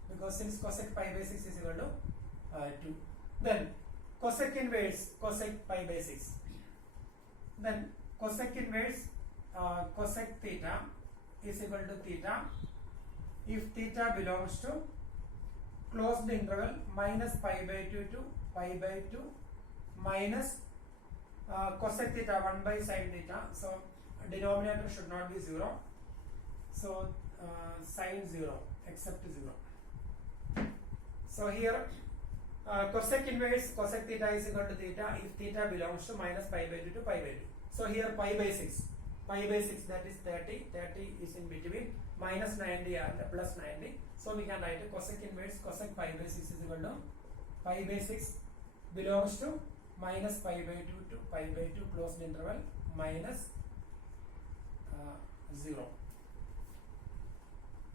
because since cosec pi by 6 is equal to 2. Then cosec inverse cosec pi by 6. Then cosec inverse cosec theta is equal to theta if theta belongs to closed interval minus pi by 2 to pi by 2 minus cosec theta 1 by sin theta. So denominator should not be 0. So sin 0 except 0. So here cosec inverse cosec theta is equal to theta if theta belongs to minus pi by 2 to pi by 2. So here pi by 6 that is 30 is in between minus 90 and plus 90. So we can write a cosec inverse cosec pi by 6 is equal to pi by 6 belongs to minus pi by 2 to pi by 2 closed interval minus 0.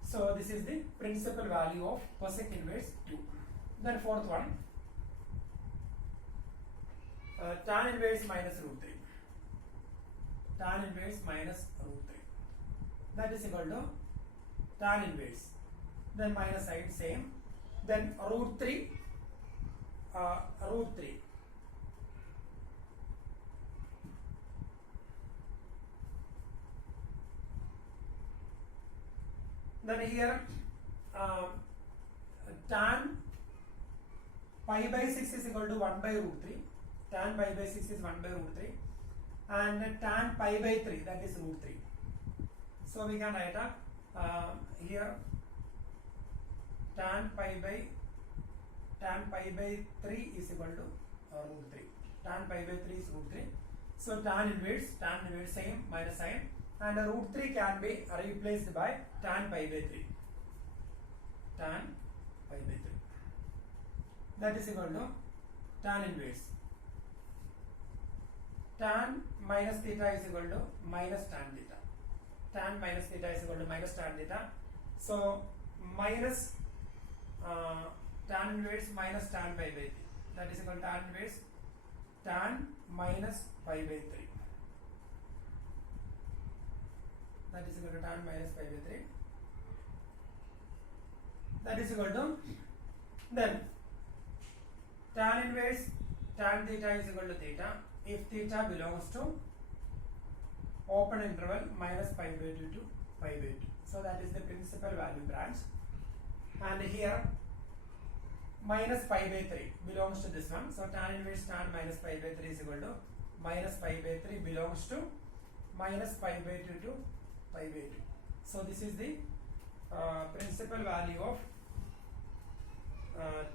So this is the principal value of cosec inverse 2. Then fourth one, tan inverse minus root 3. Tan inverse minus root 3. That is equal to tan inverse. Then minus sign same. Then root 3. Root 3. Then here tan pi by 6 is equal to 1 by root 3. Tan pi by 6 is 1 by root 3. And tan pi by 3, that is root 3. So we can write here tan pi by 3 is equal to root 3. Tan pi by 3 is root 3. So tan inverse same minus sign, and root 3 can be replaced by tan pi by 3. Tan pi by 3. That is equal to tan inverse. Tan minus theta is equal to minus tan theta. Tan minus theta is equal to minus tan theta. So minus tan inverse minus tan pi by 3. That is equal to tan inverse tan minus pi by 3. That is equal to tan minus pi by 3. That is equal to, then tan inverse tan theta is equal to theta if theta belongs to open interval minus pi by 2 to pi by 2. So that is the principal value branch. And here minus pi by 3 belongs to this one. So tan inverse tan minus pi by 3 is equal to minus pi by 3 belongs to minus pi by 2 to pi by 2. So this is the principal value of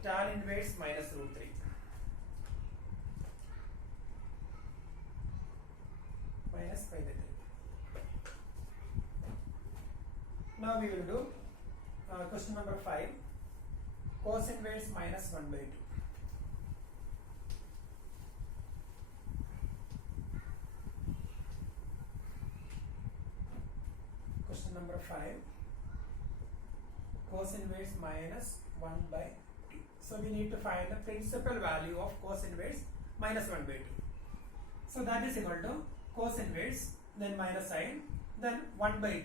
tan inverse minus root 3. pi by 3. Now we will do question number 5. Cos inverse minus 1 by 2. Question number 5. Cos inverse minus 1 by 2. So we need to find the principal value of cos inverse minus 1 by 2. So that is equal to cos inverse, then minus sine, then 1 by 2.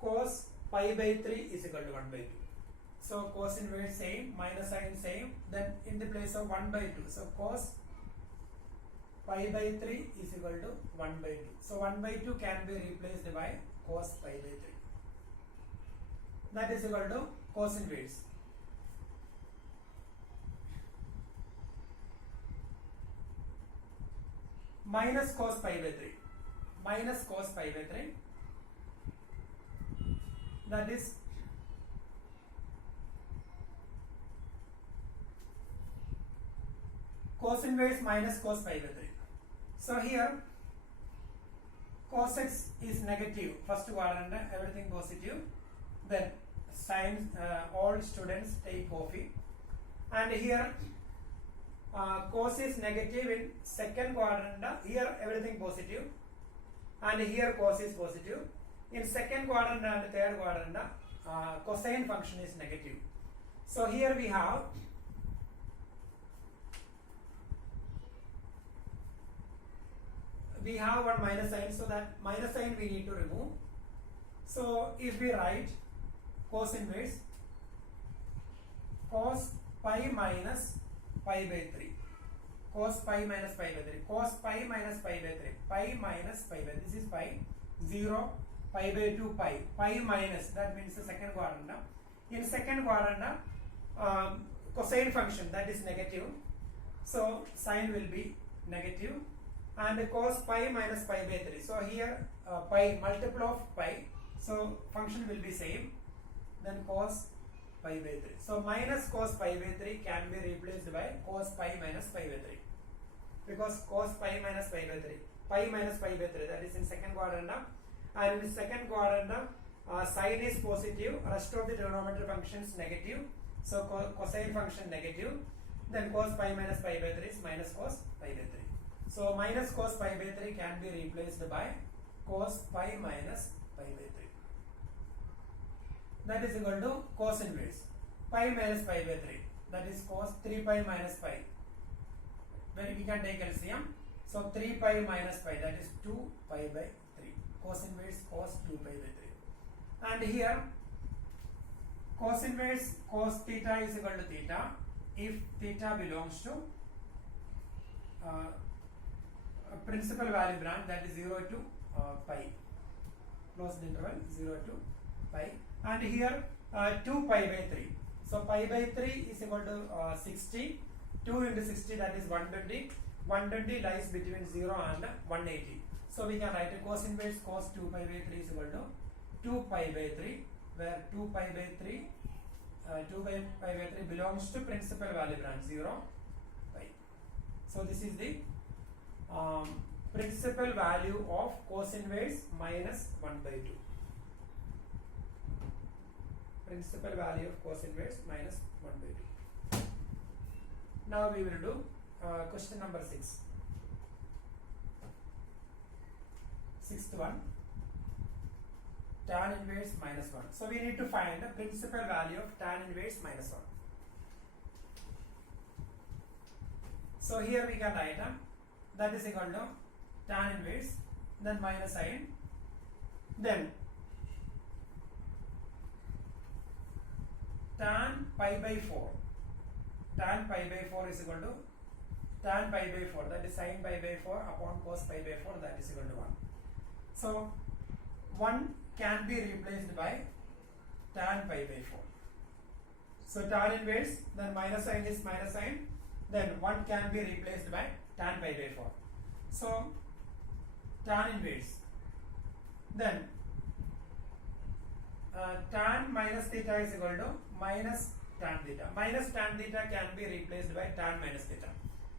Cos pi by 3 is equal to 1 by 2. So cos inverse same, minus sine same, then in the place of 1 by 2. So cos pi by 3 is equal to 1 by 2. So 1 by 2 can be replaced by cos pi by 3. That is equal to cos inverse. Minus cos pi by 3. Minus cos pi by 3. That is cos inverse minus cos pi by 3. So here cos x is negative, first quadrant everything positive, then sine all students take coffee, and here cos is negative in second quadrant, here everything positive, and here cos is positive. In second quadrant and third quadrant cosine function is negative. So here we have one minus sign, so that minus sign we need to remove. So if we write cos inverse cos pi minus pi by 3, cos pi minus pi by 3, cos pi minus pi by 3, pi minus pi by, this is pi, 0, pi by 2 pi, pi minus, that means the second quadrant. In second quadrant cosine function, that is negative, so sine will be negative, and cos pi minus pi by 3. So here pi, multiple of pi, so function will be same, then cos pi by 3. So minus cos pi by 3 can be replaced by cos pi minus pi by 3, because cos pi minus pi by 3, pi minus pi by 3, that is in second quadrant, and in second quadrant sine is positive, rest of the trigonometry functions negative, so cosine function negative, then cos pi minus pi by 3 is minus cos pi by 3. So minus cos pi by 3 can be replaced by cos pi minus pi by 3. That is equal to cos inverse pi minus pi by 3, that is cos 3 pi minus pi, where we can take LCM. So 3 pi minus pi, that is 2 pi by 3, cos inverse cos 2 pi by 3. And here cos inverse cos theta is equal to theta if theta belongs to a principal value branch, that is 0 to pi, closed interval 0 to pi, and here 2 pi by 3. So pi by 3 is equal to 60, 2 into 60, that is 120, 120 lies between 0 and 180. So we can write a cos inverse cos 2 pi by 3 is equal to 2 pi by 3, where 2 pi by 3 belongs to principal value branch 0 pi. So this is the principal value of cos inverse minus 1 by 2. Principal value of cos inverse minus 1 by 2. Now we will do question number 6. Sixth one, tan inverse minus 1. So we need to find the principal value of tan inverse minus 1. So here we can write that is equal to tan inverse, then minus sine, then tan pi by 4. Tan pi by 4 is equal to tan pi by 4, that is sine pi by 4 upon cos pi by 4, that is equal to 1. So 1 can be replaced by tan pi by 4. So tan inverse, then minus sine is minus sine, then 1 can be replaced by tan pi by 4. So tan inverse, then tan minus theta is equal to minus tan theta. Minus tan theta can be replaced by tan minus theta.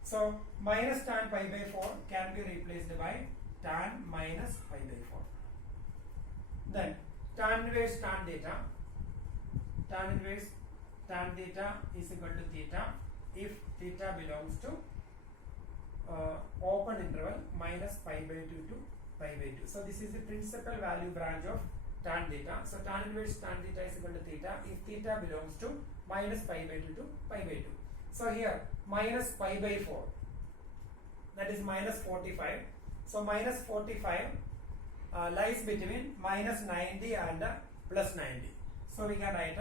So minus tan pi by 4 can be replaced by tan minus pi by 4. Then tan inverse tan theta. Tan inverse tan theta is equal to theta if theta belongs to open interval minus pi by 2 to pi by 2. So this is the principal value branch of tan theta. So tan inverse tan theta is equal to theta if theta belongs to minus pi by 2 to pi by 2. So here minus pi by 4, that is minus 45. So minus 45 lies between minus 90 and plus 90. So we can write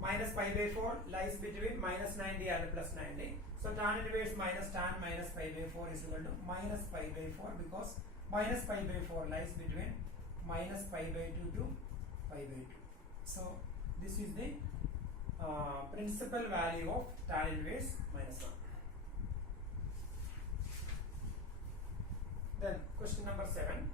minus pi by 4 lies between minus 90 and plus 90. So tan inverse minus tan minus pi by 4 is equal to minus pi by 4, because minus pi by 4 lies between minus pi by 2 to pi by 2. So this is the principal value of tan inverse minus 1. Then question number 7.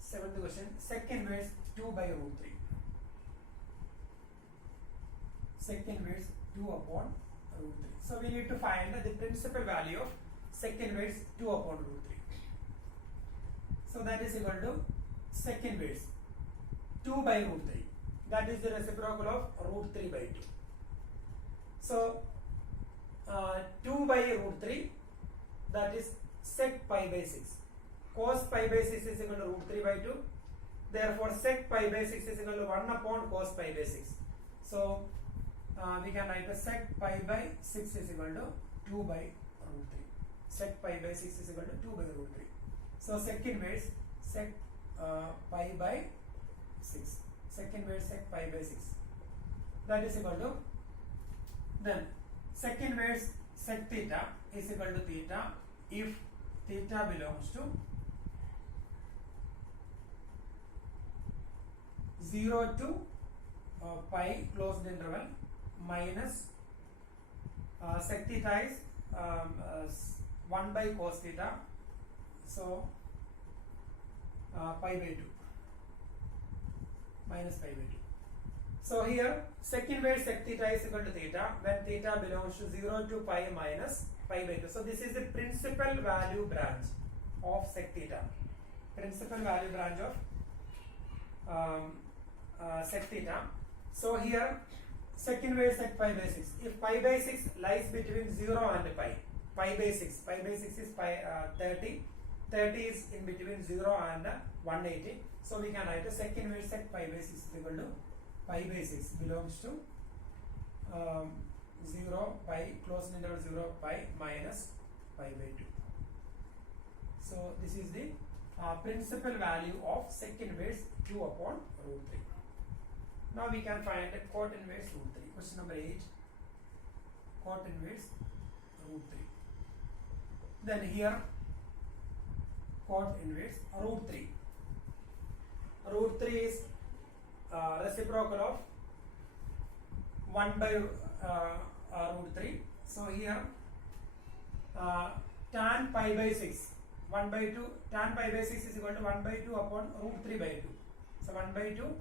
Seventh question, sec inverse 2 by root 3. Sec inverse 2 upon root 3. So we need to find the principal value of sec inverse 2 upon root 3. So that is equal to sec inverse 2 by root 3. That is the reciprocal of root 3 by 2. So 2 by root 3, that is sec pi by 6. Cos pi by 6 is equal to root 3 by 2. Therefore sec pi by 6 is equal to 1 upon cos pi by 6. So we can write sec pi by 6 is equal to 2 by root 3. Sec pi by 6 is equal to 2 by root 3. So sec inverse sec pi by 6. Sec inverse sec pi by 6. That is equal to, then sec inverse sec theta is equal to theta if theta belongs to 0 to pi closed interval minus sec theta is 1 by cos theta, so pi by 2 minus pi by 2. So here sec inverse sec theta is equal to theta when theta belongs to 0 to pi minus pi by 2. So this is the principal value branch of sec theta. Principal value branch of sec theta. So here sec inverse sec pi by 6. If pi by 6 lies between 0 and pi, pi by 6 is pi 30. 30 is in between 0 and 180. So we can write a sec inverse sec pi by 6 is equal to pi by 6 belongs to 0 pi closed interval 0 pi minus pi by 2. So this is the principal value of sec inverse 2 upon root 3. Now we can find a cot inverse root 3. Question number 8. Cot inverse root 3. Then here cot inverse root 3. Root 3 is reciprocal of 1 by root 3. So here tan pi by 6, 1 by 2, tan pi by 6 is equal to 1 by 2 upon root 3 by 2. So 1 by 2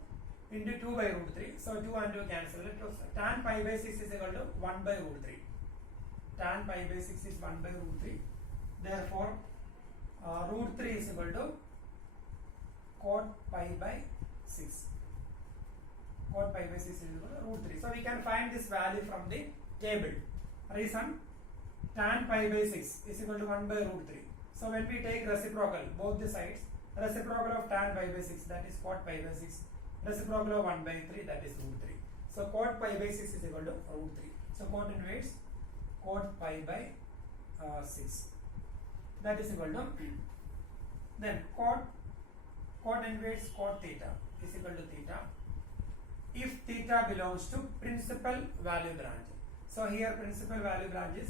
into 2 by root 3. So 2 and 2 cancel it. So tan pi by 6 is equal to 1 by root 3. Tan pi by 6 is 1 by root 3. Therefore root 3 is equal to cot pi by 6. Cot pi by 6 is equal to root 3. So we can find this value from the table. Reason, tan pi by 6 is equal to 1 by root 3. So when we take reciprocal, both the sides, reciprocal of tan pi by 6, that is cot pi by 6. Reciprocal of 1 by 3, that is root 3. So cot pi by 6 is equal to root 3. So cot inverse cot pi by 6. That is equal to, then cot inverse cot theta is equal to theta if theta belongs to principal value branch. So here principal value branch is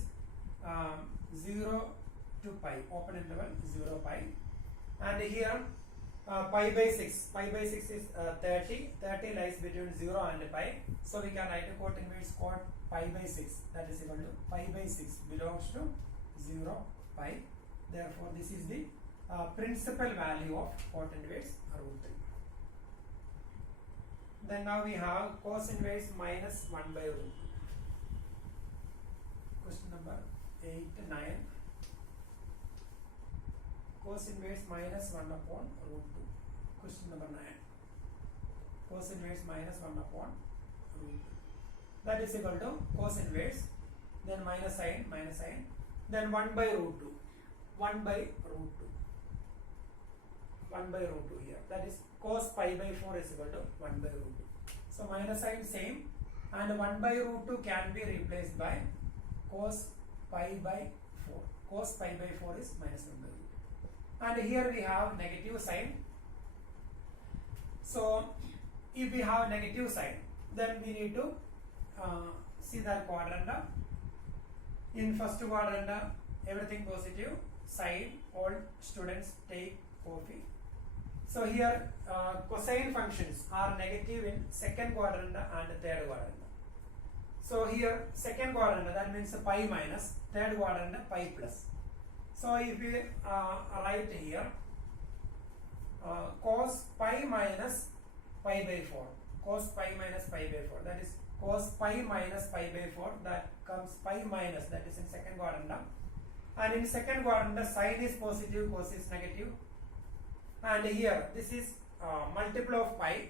0 to pi, open interval 0 pi, and here pi by 6 is 30 lies between 0 and pi. So we can write a cot inverse cot pi by 6, that is equal to pi by 6 belongs to 0 pi. Therefore this is the principal value of cot inverse root 3. Then now we have cos inverse minus 1 by root 2. Question number 8, 9. Cos inverse minus 1 upon root 2. Question number 9. Cos inverse minus 1 upon root 2. That is equal to cos inverse, then minus sign, then 1 by root 2. 1 by root 2. 1 by root 2 here. That is cos pi by 4 is equal to 1 by root 2. So minus sign same, and 1 by root 2 can be replaced by cos pi by 4. Cos pi by 4 is minus 1 by root 2. And here we have negative sign. So if we have negative sign, then we need to see that quadrant. In first quadrant, everything positive. Sign, all students take coffee. So here cosine functions are negative in second quadrant and third quadrant. So here second quadrant, that means pi minus, third quadrant pi plus. So if we write here cos pi minus pi by 4, cos pi minus pi by 4, that is cos pi minus pi by 4, that comes pi minus, that is in second quadrant. And in second quadrant, sine is positive, cos is negative. And here this is multiple of pi.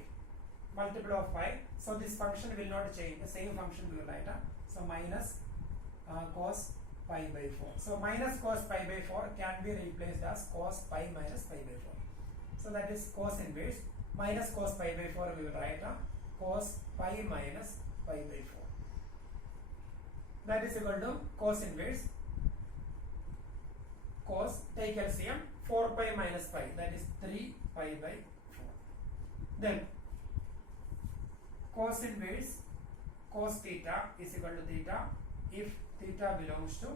So this function will not change, the same function we will write. So minus cos pi by 4. So minus cos pi by 4 can be replaced as cos pi minus pi by 4. So that is cos inverse. Minus cos pi by 4 we will write cos pi minus pi by 4. That is equal to cos inverse. Cos, take LCM, 4 pi minus pi, that is 3 pi by 4. Then cos inverse cos theta is equal to theta if theta belongs to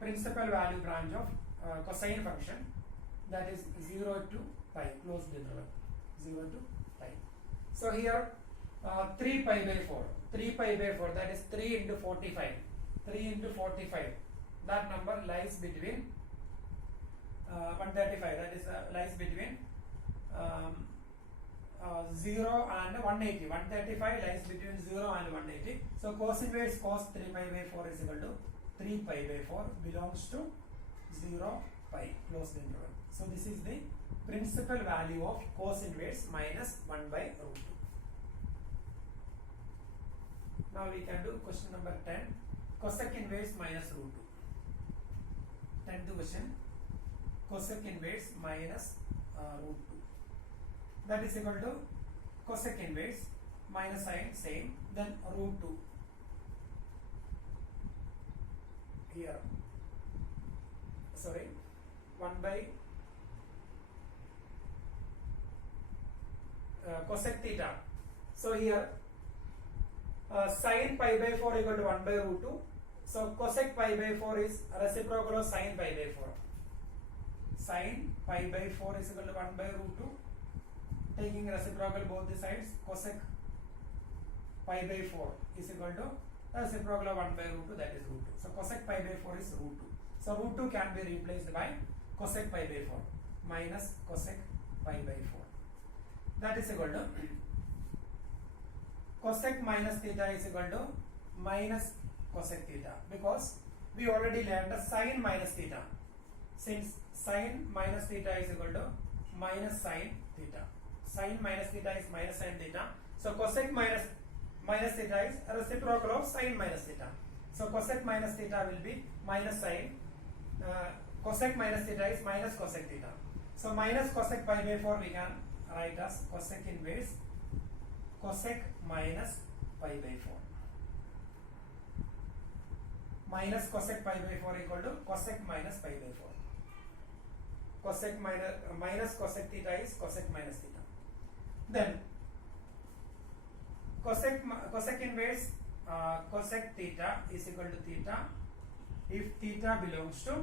principal value branch of cosine function, that is 0 to pi, closed interval, 0 to pi. So here 3 pi by 4, 3 pi by 4, that is 3 into 45. 3 into 45, that number lies between 135, that is lies between 0 and 180. 135 lies between 0 and 180. So cos inverse cos 3 pi by 4 is equal to 3 pi by 4 belongs to 0 pi, closed interval. So this is the principal value of cos inverse minus 1 by root 2. Now we can do question number 10. Cosec inverse minus root 2. 10th question. Cosec inverse minus root 2. That is equal to cosec inverse minus sign same, then root 2. Here. Sorry. 1 by cosec theta. So here sin pi by 4 equal to 1 by root 2. So cosec pi by 4 is reciprocal of sin pi by 4. Sin pi by 4 is equal to 1 by root 2. Taking reciprocal both the sides, cosec pi by 4 is equal to reciprocal of 1 by root 2, that is root 2. So cosec pi by 4 is root 2. So root 2 can be replaced by cosec pi by 4 minus cosec pi by 4. That is equal to cosec minus theta is equal to minus cosec theta, because we already learned the sin minus theta. Since sin minus theta is equal to minus sin theta. Sin minus theta is minus sin theta. So cosec minus theta is reciprocal of sin minus theta. So cosec minus theta will be minus sin. Cosec minus theta is minus cosec theta. So minus cosec pi by 4 we can write as cosec inverse cosec minus pi by 4. Minus cosec pi by 4 equal to cosec minus pi by 4. Cosec minus cosec theta is cosec minus theta. Then cosec inverse cosec theta is equal to theta if theta belongs to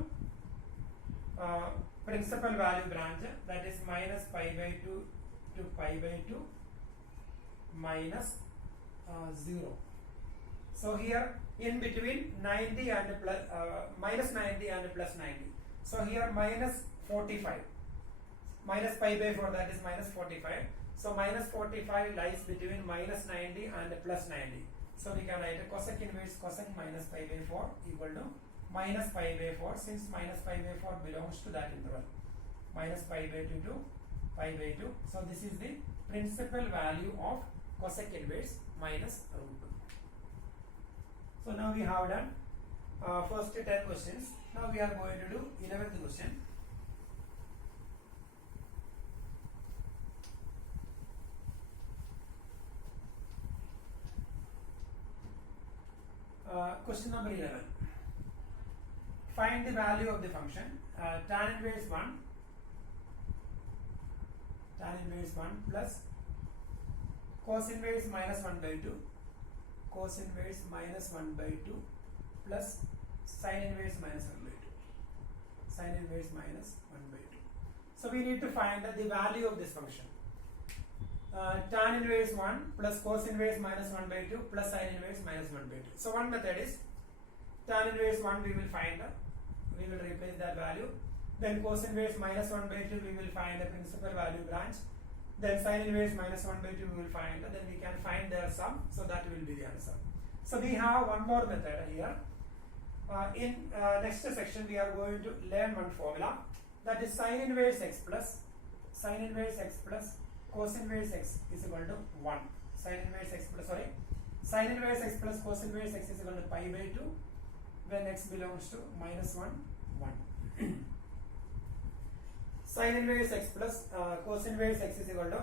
principal value branch, that is minus pi by 2 to pi by 2 minus 0. So here in between 90 and plus minus 90 and plus 90. So here minus 45. minus pi by 4, that is minus 45. So minus 45 lies between minus 90 and plus 90. So we can write a cosec inverse cosec minus pi by 4 equal to minus pi by 4, since minus pi by 4 belongs to that interval. Minus pi by 2 to pi by 2. So this is the principal value of cosec inverse minus root 2. So now we have done first 10 questions. Now we are going to do 11th question. Question number 11. Find the value of the function tan inverse 1 plus cos inverse minus 1 by 2 cos inverse minus 1 by 2 plus sin inverse minus 1 by 2 sin inverse minus 1 by 2. So we need to find the value of this function. Tan inverse 1 plus cos inverse minus 1 by 2 plus sin inverse minus 1 by 2. So one method is tan inverse 1 we will find, we will replace that value. Then cos inverse minus 1 by 2 we will find the principal value branch. Then sin inverse minus 1 by 2 we will find, then we can find their sum, so that will be the answer. So we have one more method here. In next section we are going to learn one formula, that is sin inverse x plus cos inverse x is equal to 1. Sin inverse x plus cos inverse x is equal to pi by 2 when x belongs to minus 1, 1. Sin inverse x plus cos inverse x is equal to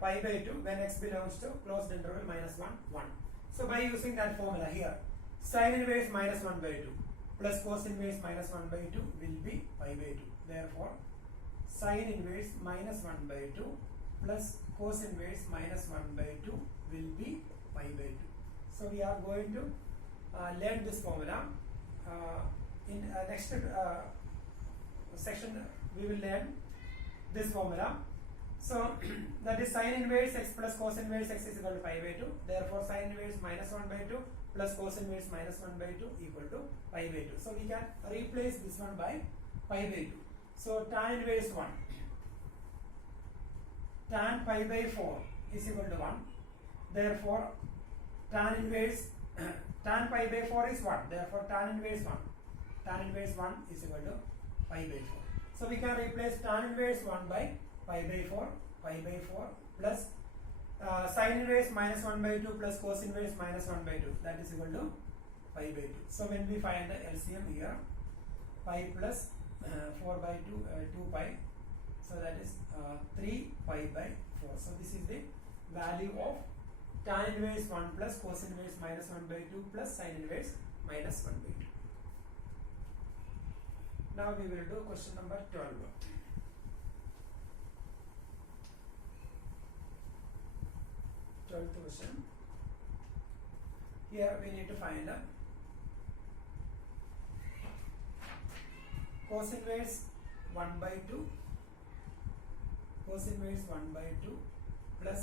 pi by 2 when x belongs to closed interval minus 1, 1. So by using that formula here, sin inverse minus 1 by 2 plus cos inverse minus 1 by 2 will be pi by 2. Therefore, sin inverse minus 1 by 2 plus cos inverse minus 1 by 2 will be pi by 2. So we are going to learn this formula. In next section we will learn this formula. So that is sin inverse x plus cos inverse x is equal to pi by 2. Therefore sin inverse minus 1 by 2 plus cos inverse minus 1 by 2 equal to pi by 2. So we can replace this one by pi by 2. So tan inverse 1, tan pi by 4 is equal to 1. Therefore tan inverse tan pi by 4 is 1. Therefore tan inverse 1 is equal to pi by 4. So we can replace tan inverse 1 by pi by 4 plus sin inverse minus 1 by 2 plus cos inverse minus 1 by 2, that is equal to pi by 2. So when we find the LCM here, pi plus 4 by 2, 2 pi, so that is 3 pi by 4. So this is the value of tan inverse 1 plus cos inverse minus 1 by 2 plus sin inverse minus 1 by 2. Now we will do question number 12. Question. Here we need to find cos inverse 1 by 2 plus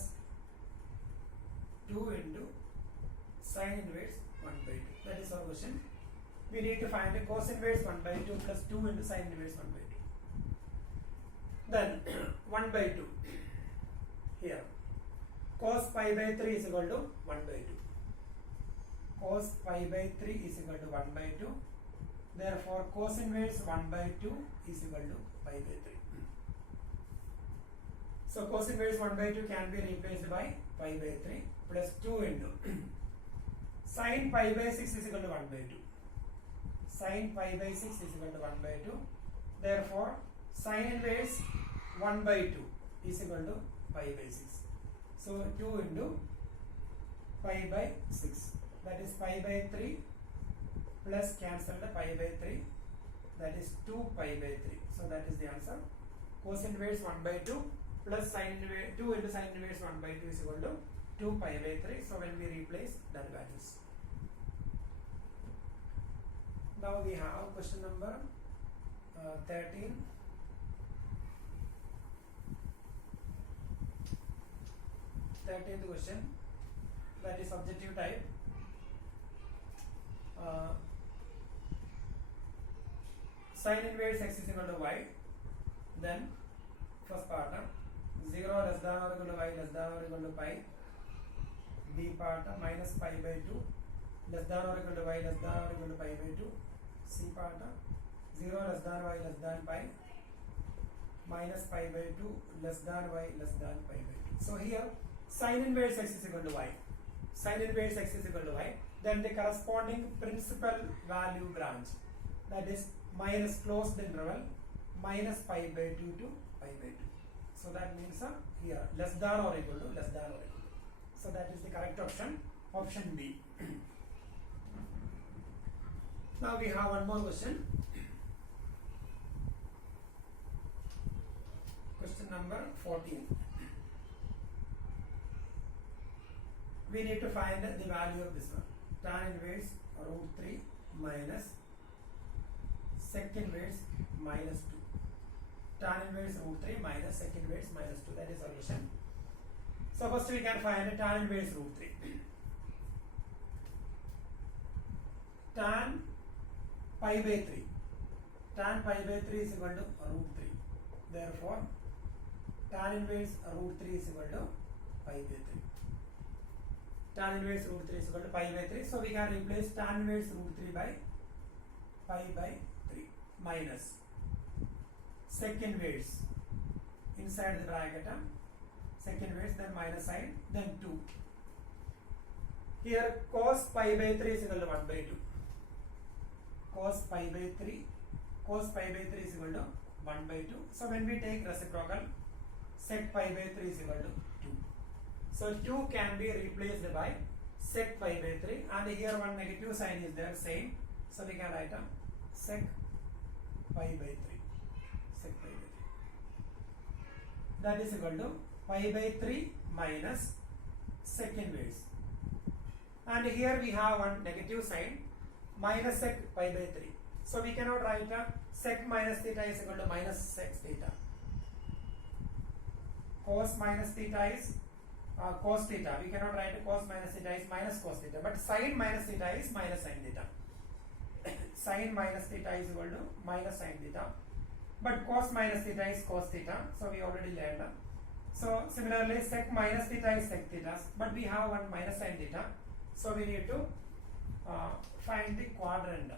2 into sin inverse 1 by 2. That is our question. We need to find a cos inverse 1 by 2 plus 2 into sin inverse 1 by 2. Then 1 by 2 here. Cos pi by 3 is equal to 1 by 2. Cos pi by 3 is equal to 1 by 2. Therefore, cos inverse 1 by 2 is equal to pi by 3. So, cos inverse 1 by 2 can be replaced by pi by 3 plus 2 into sin pi by 6 is equal to 1 by 2. Sin pi by 6 is equal to 1 by 2. Therefore, sin inverse 1 by 2 is equal to pi by 6. So 2 into pi by 6, that is pi by 3 plus cancel the pi by 3, that is 2 pi by 3. So that is the answer. Cos inverse 1 by 2 plus sin inverse 2 into sin inverse 1 by 2 is equal to 2 pi by 3. So when we replace that values. Now we have question number 13. Thirteenth question, that is objective type. Sin inverse x is equal to y. Then first part 0 less than or equal to y less than or equal to pi, b part minus pi by 2 less than or equal to y less than or equal to pi by 2, c part 0 less than y less than pi minus pi by 2 less than y less than pi by 2. So here sin inverse x is equal to y, sin inverse x is equal to y, then the corresponding principal value branch, that is minus closed interval minus pi by 2 to pi by 2. So that means here less than or equal to less than or equal to. So that is the correct option, option B. Now we have one more question. Question number 14. We need to find the value of this one. Tan inverse root 3 minus sec inverse minus 2. Tan inverse root 3 minus sec inverse minus 2. That is solution. So first we can find tan inverse root 3. Tan pi by 3. Tan pi by 3 is equal to root 3. Therefore, tan inverse root 3 is equal to pi by 3. Tan inverse root 3 is equal to pi by 3. So we can replace tan inverse root 3 by pi by 3 minus sec inverse inside the bracket, sec inverse, then minus sign, then 2. Here cos pi by 3 is equal to 1 by 2. Cos pi by 3, cos pi by 3 is equal to 1 by 2. So when we take reciprocal, sec pi by 3 is equal to 2. So 2 can be replaced by sec pi by 3, and here one negative sign is there, same. So we can write sec pi by 3. Sec pi by 3. That is equal to pi by 3 minus sec inverse. And here we have one negative sign, minus sec pi by 3. So we cannot write sec minus theta is equal to minus sec theta. Cos minus theta is cos theta. We cannot write cos minus theta is minus cos theta, but sin minus theta is minus sin theta. Sin minus theta is equal to minus sin theta, but cos minus theta is cos theta. So we already learned. So similarly, sec minus theta is sec theta, but we have one minus sin theta. So we need to find the quadrant.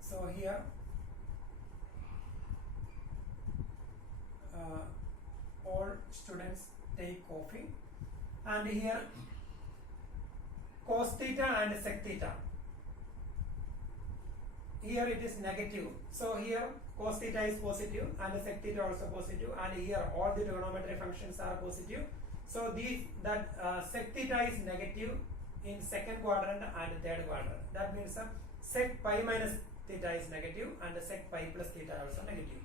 So here all students take coffee, and here cos theta and sec theta, here it is negative. So here cos theta is positive and sec theta also positive, and here all the trigonometry functions are positive. So these sec theta is negative in second quadrant and third quadrant. That means sec pi minus theta is negative and sec pi plus theta are also negative.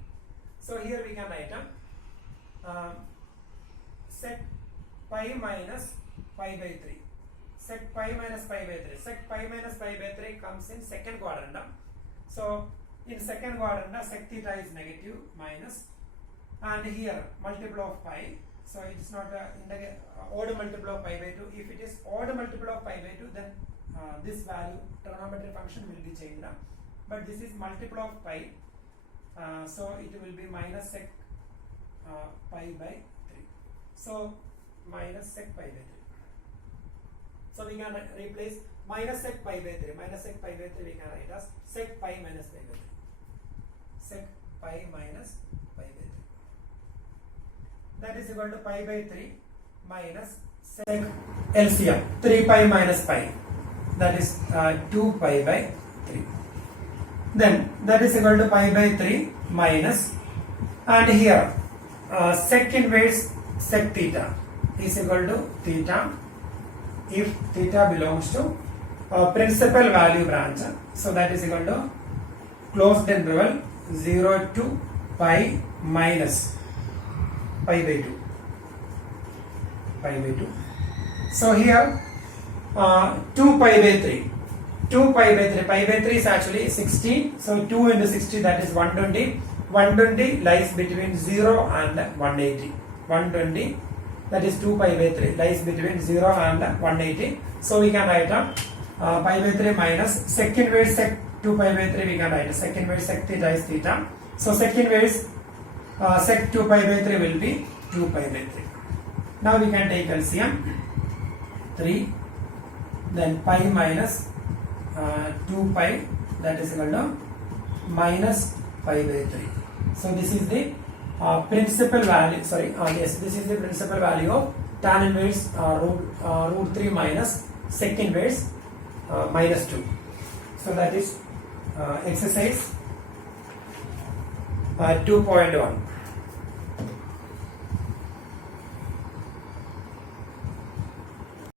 So here we can write sec pi minus pi by 3. Sec pi minus pi by 3. Sec pi minus pi by 3 comes in second quadrant. So in second quadrant, sec theta is negative minus, and here multiple of pi. So it is not odd multiple of pi by 2. If it is odd multiple of pi by 2, then this value trigonometry function will be changed. But this is multiple of pi, so it will be minus sec pi by 3. So minus sec pi by 3. So we can replace minus sec pi by 3. Minus sec pi by 3 we can write as sec pi minus pi by 3. Sec pi minus pi by 3. That is equal to pi by 3 minus sec LCM 3 pi minus pi. That is 2 pi by 3. Then that is equal to pi by 3 minus, and here sec inverse sec theta is equal to theta if theta belongs to principal value branch. So that is equal to closed interval 0 to pi minus pi by 2. Pi by 2. So here 2 pi by 3. 2 pi by 3. Pi by 3 is actually 60. So 2 into 60, that is 120. 120 lies between 0 and 180. 120, that is 2 pi by 3, lies between 0 and 180. So we can write pi by 3 minus sec inverse sec 2 pi by 3, we can write sec inverse sec theta is theta. So sec inverse sec 2 pi by 3 will be 2 pi by 3. Now we can take LCM 3, then pi minus 2 pi, that is equal to minus pi by 3. So this is the principal value, yes, this is the principal value of tan inverse root 3 minus sec inverse minus 2. So that is exercise 2.1.